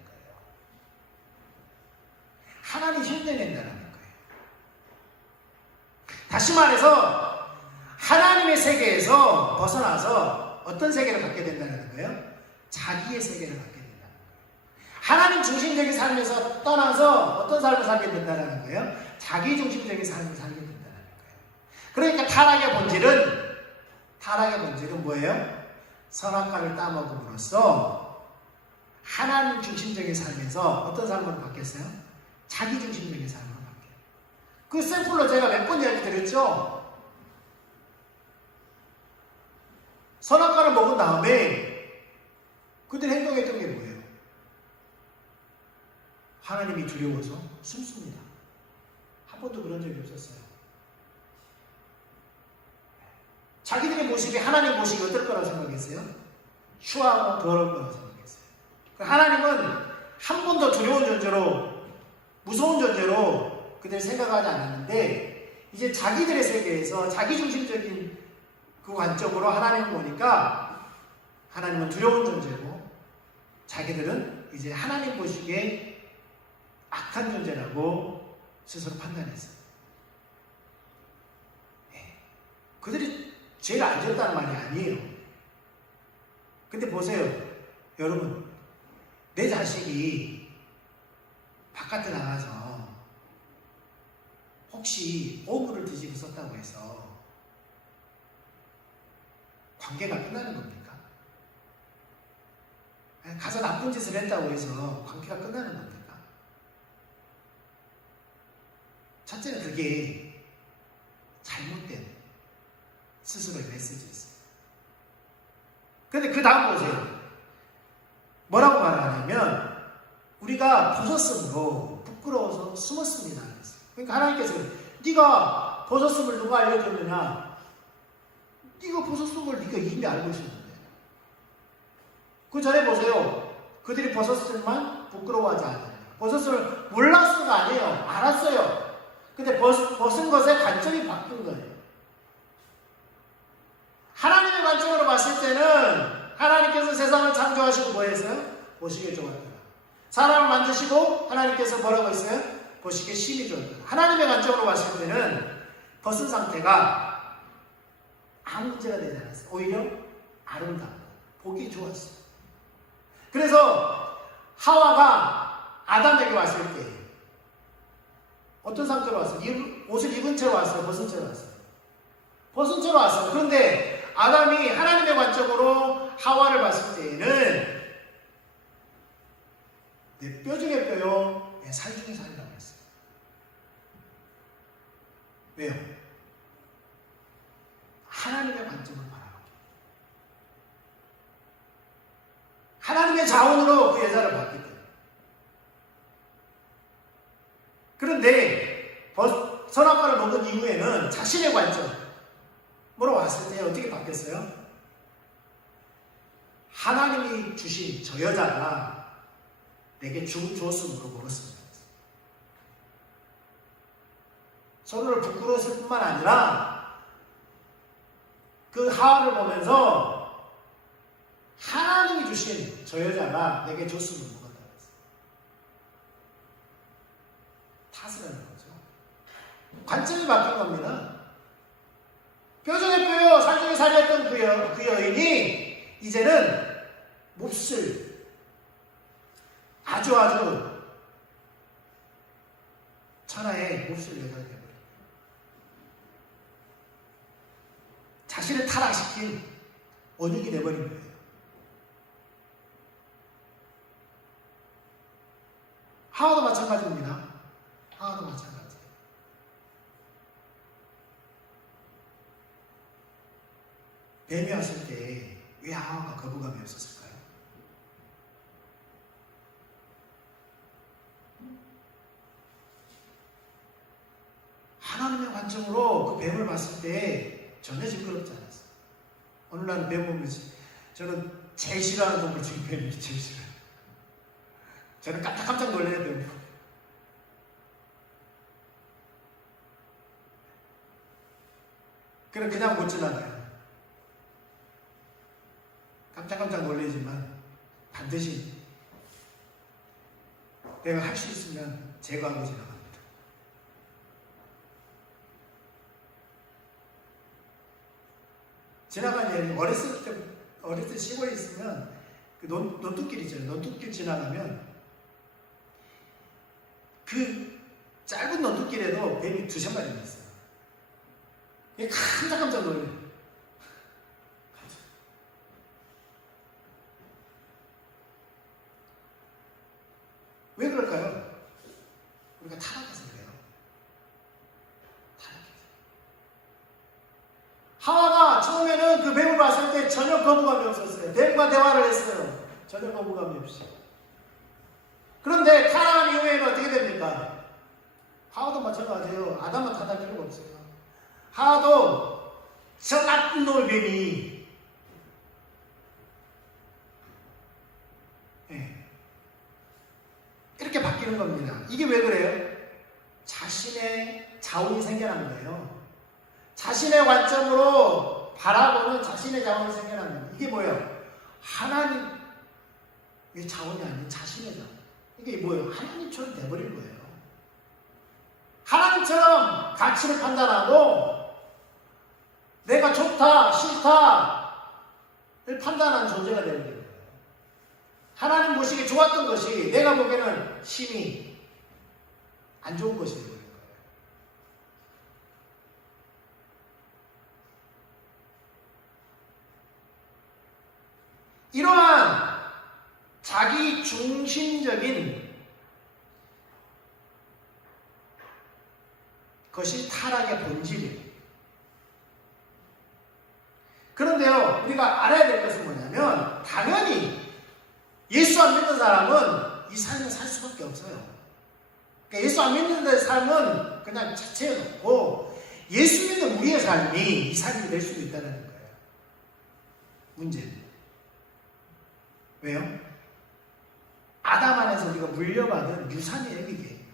하나님 흉내낸다는 거예요. 다시 말해서 하나님의 세계에서 벗어나서 어떤 세계를 갖게 된다는 거예요? 자기의 세계를 갖게 된다는 거예요. 하나님 중심적인 삶에서 떠나서 어떤 삶을 살게 된다는 거예요? 자기 중심적인 삶을 살게 된다는 거예요. 그러니까 타락의 본질은 뭐예요? 선악과를 따먹음으로써 하나님 중심적인 삶에서 어떤 삶으로 바뀌었어요? 자기 중심적인 삶으로 바뀌어요. 그 샘플로 제가 몇 번 이야기 드렸죠? 선악과를 먹은 다음에 그들이 행동했던 게 뭐예요? 하나님이 두려워서 숨습니다. 한 번도 그런 적이 없었어요. 자기들의 모습이 하나님 모습이 어떨 거라고 생각했어요? 추하고 더러울 거라고 생각했어요. 하나님은 한 번도 두려운 존재로 무서운 존재로 그들이 생각하지 않았는데 이제 자기들의 세계에서 자기중심적인 그 관점으로 하나님을 보니까 하나님은 두려운 존재고 자기들은 이제 하나님 보시기에 악한 존재라고 스스로 판단했어요. 네. 그들이 죄를 안 지었다는 말이 아니에요. 근데 보세요. 여러분, 내 자식이 바깥에 나가서 혹시 오물을 뒤집어 썼다고 해서 관계가 끝나는 겁니까? 가서 나쁜 짓을 했다고 해서 관계가 끝나는 겁니까? 첫째는 그게 잘못된 스스로의 메시지였어요. 그런데 그 다음 보세요. 뭐라고 말하냐면 우리가 벗었으므로 부끄러워서 숨었습니다. 그러니까 하나님께서 네가 벗었음을 누가 알려줬느냐? 네가 벗었음을 네가 이미 알고 있었는데. 그 전에 보세요. 그들이 벗었을만 부끄러워하지 않아요. 벗었음을 몰랐어가 아니에요. 알았어요. 근데 벗은 것에 관점이 바뀐 거예요. 하나님의 관점으로 봤을 때는 하나님께서 세상을 창조하시고 뭐 했어요? 보시기에 좋았더라. 사람을 만드시고 하나님께서 뭐라고 했어요? 보시기에 심히 좋았더라. 하나님의 관점으로 봤을 때는 벗은 상태가 아무 문제가 되지 않았어요. 오히려 아름답고 보기 좋았어요. 그래서 하와가 아담에게 왔을 때 어떤 상태로 왔어요? 옷을 입은 채로 왔어요? 벗은 채로 왔어요? 벗은 채로 왔어요. 그런데 아담이 하나님의 관점으로 하와를 봤을 때에는 내 뼈 중에 뼈요, 내 살 중에 살이라고 했어요. 왜요? 하나님의 관점을 바라보고 하나님의 자원으로 그 여자를 봤기 때문에 그런데 선악과를 먹은 이후에는 자신의 관점으로 왔을 때 어떻게 바뀌었어요? 하나님이 주신 저 여자가 내게 주었으므로 먹었습니다. 서로를 부끄러웠을 뿐만 아니라 그 하와를 보면서 하나님이 주신 저 여자가 내게 줬으면 먹었다고 했어요. 탓을 하는 거죠. 관점이 바뀐 겁니다. 뼈중에 뼈요 살중에 살이었던 그 여인이 이제는 몹쓸 아주 천하의 몹쓸 여자가 되어버립니다. 자신을 타락시킨 원흉이 되어버린 거예요. 하와도 마찬가지입니다. 하와도 마찬가지. 뱀이 왔을 때 왜 하와가 거부감이 없었을까요? 하나님의 관점으로 그 뱀을 봤을 때 전혀 징그럽지 않았어요. 어느 날은 뱀 보면 저는 제일 싫어하는 동물 중에 뱀이 제일 싫어요. 저는 깜짝 놀라요, 뱀. 그냥 못 지나가요. 깜짝 놀라지만 반드시 내가 할 수 있으면 제거하고 지나갑니다. 지나간 여인이 어렸을 때 시골에 있으면 그 논둑길 있잖아요. 논둑길 지나가면 그 짧은 논둑길에도 뱀이 2-3마리나 있어요. 이게 깜짝 놀라요. 왜 그럴까요? 우리가 타락해서 그래요. 타락해서. 하와가 처음에는 그 뱀을 봤을 때 전혀 거부감이 없었어요. 뱀과 대화를 했어요. 전혀 거부감이 없이. 그런데 타락한 이후에는 어떻게 됩니까? 하와도 마찬가지예요. 아담은 타락할 필요가 없어요. 하와도 저 나쁜 놈의 뱀이 이렇게 바뀌는 겁니다. 이게 왜 그래요? 자신의 자원이 생겨난 거예요. 자신의 관점으로 바라보는 자신의 자원이 생겨난 거예요. 이게 뭐예요? 하나님의 자원이 아닌 자신의 자원. 이게 뭐예요? 하나님처럼 돼버린 거예요. 하나님처럼 가치를 판단하고 내가 좋다, 싫다를 판단하는 존재가 되는 거예요. 하나님 보시기에 좋았던 것이 내가 보기에는 심히 안 좋은 것이 되는 거예요. 이러한 자기 중심적인 것이 타락의 본질이에요. 그런데요, 우리가 알아야 될 것은 뭐냐면 당연히 예수 안 믿는 사람은 이 삶을 살 수밖에 없어요. 그러니까 예수 안 믿는 삶은 그냥 자체에 놓고 예수 믿는 우리의 삶이 이 삶이 될 수도 있다는 거예요. 문제는. 왜요? 아담 안에서 우리가 물려받은 유산이에요, 이게.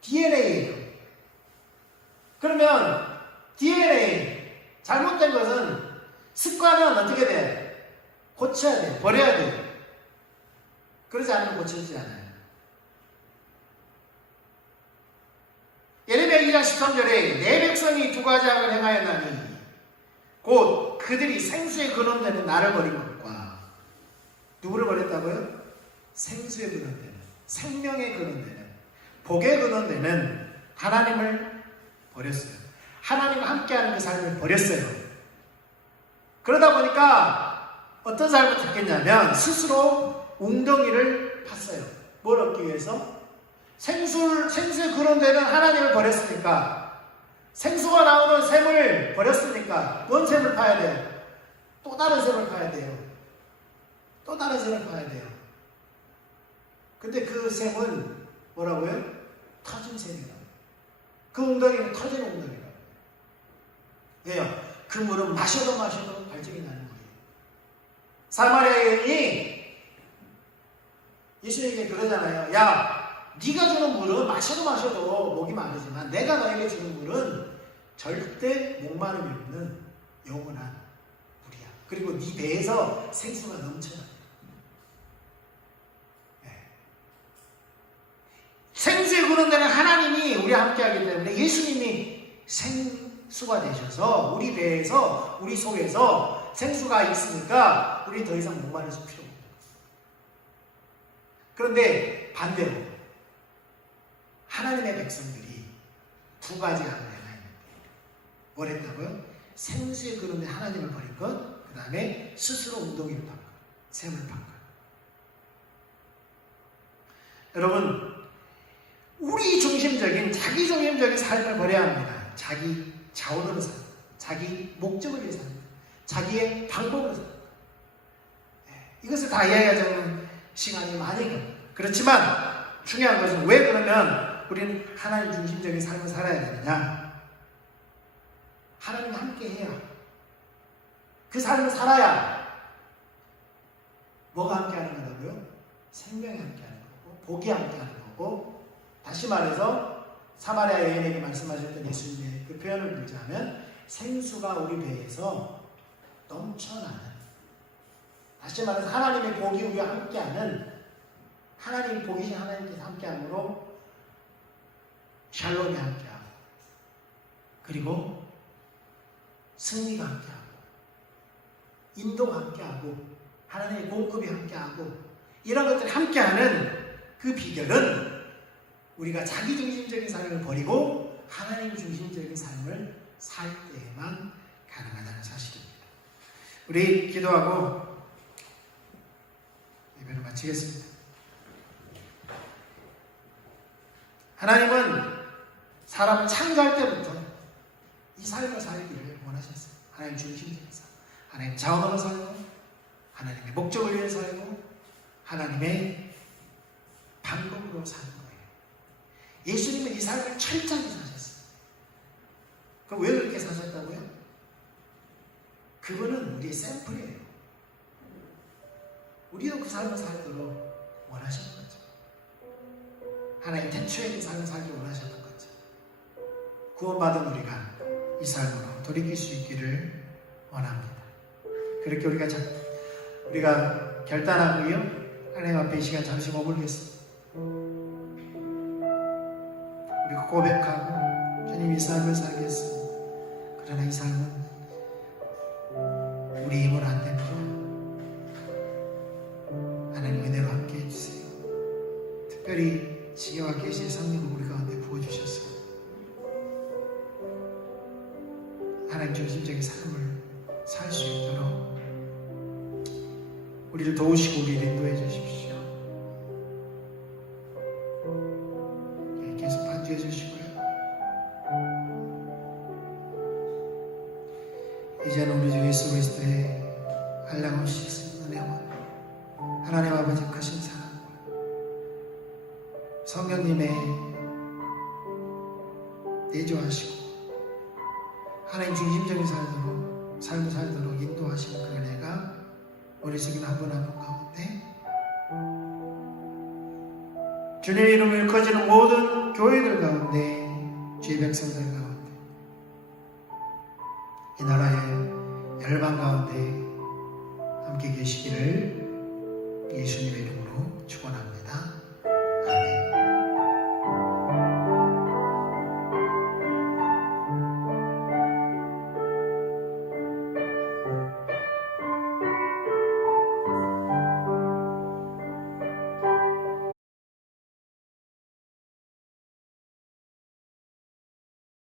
DNA예요. 그러면 DNA, 잘못된 것은 습관은 어떻게 돼? 고쳐야 돼. 버려야 돼. 그러지 않으면 고쳐지지 않아요. 예레미야 2장 13절에 내 백성이 두 가지 악을 행하였나니 곧 그들이 생수에 근원되는 나를 버린 것과 누구를 버렸다고요? 생수에 근원되는, 생명에 근원되는, 복에 근원되는 하나님을 버렸어요. 하나님과 함께하는 그 삶을 버렸어요. 그러다 보니까 어떤 삶을 택했냐면 스스로 웅덩이를 팠어요. 뭘 얻기 위해서? 생수에 근원되는 하나님을 버렸으니까, 생수가 나오는 샘을 버렸으니까 뭔 샘을 파야 돼요? 또 다른 샘을 파야 돼요. 또 다른 샘을 파야 돼요. 근데 그 샘은 뭐라고요? 터진 샘이라고. 그 웅덩이는 터진 웅덩이라고. 왜요? 그 물은 마셔도 발정이 나는 거예요. 사마리아 여인이 예수에게 그러잖아요. 야, 네가 주는 물은 마셔도 목이 마르지만 내가 너에게 주는 물은 절대 목마름이 없는 영원한 물이야. 그리고 네 배에서 생수가 넘쳐나. 네. 생수에 근원되는 하나님이 우리와 함께하기 때문에 예수님이 생수가 되셔서 우리 배에서 우리 속에서 생수가 있으니까 우리 더 이상 목마를 필요 없는 거예요. 그런데 반대로 하나님의 백성들이 두 가지 악을 행하였는데 뭘 했다고요? 생수에 그런데 하나님을 버린 것, 그 다음에 스스로 웅덩이를 판 것, 샘을 판 것. 여러분, 우리 중심적인 자기 중심적인 삶을 버려야 합니다. 자기 자원으로 삽니다. 자기 목적을 위해 삽니다. 자기의 방법으로 삽니다. 이것을 다 이야기하자면 시간이 많이 걸려요. 그렇지만 중요한 것은 왜 그러면 우리는 하나님 중심적인 삶을 살아야 되느냐? 하나님과 함께 해야, 그 삶을 살아야 뭐가 함께 하는 거라고요? 생명이 함께 하는 거고, 복이 함께 하는 거고, 다시 말해서 사마리아 여인에게 말씀하셨던 예수님의 그 표현을 들자면 생수가 우리 배에서 넘쳐나는, 다시 말해서 하나님의 복이 우리와 함께하는, 하나님의 복이신 하나님께서 함께함으로 샬롬이 함께하고, 그리고 승리가 함께하고, 인도가 함께하고, 하나님의 공급이 함께하고, 이런 것들이 함께하는 그 비결은 우리가 자기 중심적인 삶을 버리고 하나님 중심적인 삶을 살 때에만 가능하다는 사실입니다. 우리 기도하고 예배를 마치겠습니다. 하나님은 사람을 창조할 때부터 이 삶을 살기를 원하셨어요. 하나님 중심적인 삶, 하나님 자원으로 살고, 하나님의 목적을 위해 살고, 하나님의 방법으로 사는 거예요. 예수님은 이 삶을 철저하게 사셨어요. 그럼 왜 그렇게 사셨다고요? 그거는 우리의 샘플이에요. 우리도 그 삶을 살도록 원하셨던 거죠. 하나님 태초에 이 삶을 살기 원하셨던 거죠. 구원받은 우리가 이 삶으로 돌이킬 수 있기를 원합니다. 그렇게 우리가 결단하고요, 하나님 앞에 이 시간 잠시 머물겠습니다. 우리가 고백하고 주님 이 삶을 살겠습니다. 그러나 이 삶은 우리 힘으로 안 됩니다. 하나님 은혜로 함께 해주세요. 특별히 지혜와 계시의 성령을 우리 가운데 부어주셨어요. 하나님 중심적인 삶을 살 수 있도록 우리를 도우시고 우리를 인도해 주십시오. 계속 반주해 주시고요. 이제는 우리 주 예수 그리스도의 한량없이 은혜와 하나님 아버지 크신 사랑과 성령님의 내조하시고 하나님 중심적인 삶을 살도록 인도하시는 그 은혜가 우리 속에 한 분 한 분 가운데 주님의 이름을 일컬어지는 모든 교회들 가운데, 주의 백성들 가운데, 이 나라의 열방 가운데 함께 계시기를 예수님의 이름으로 축원합니다.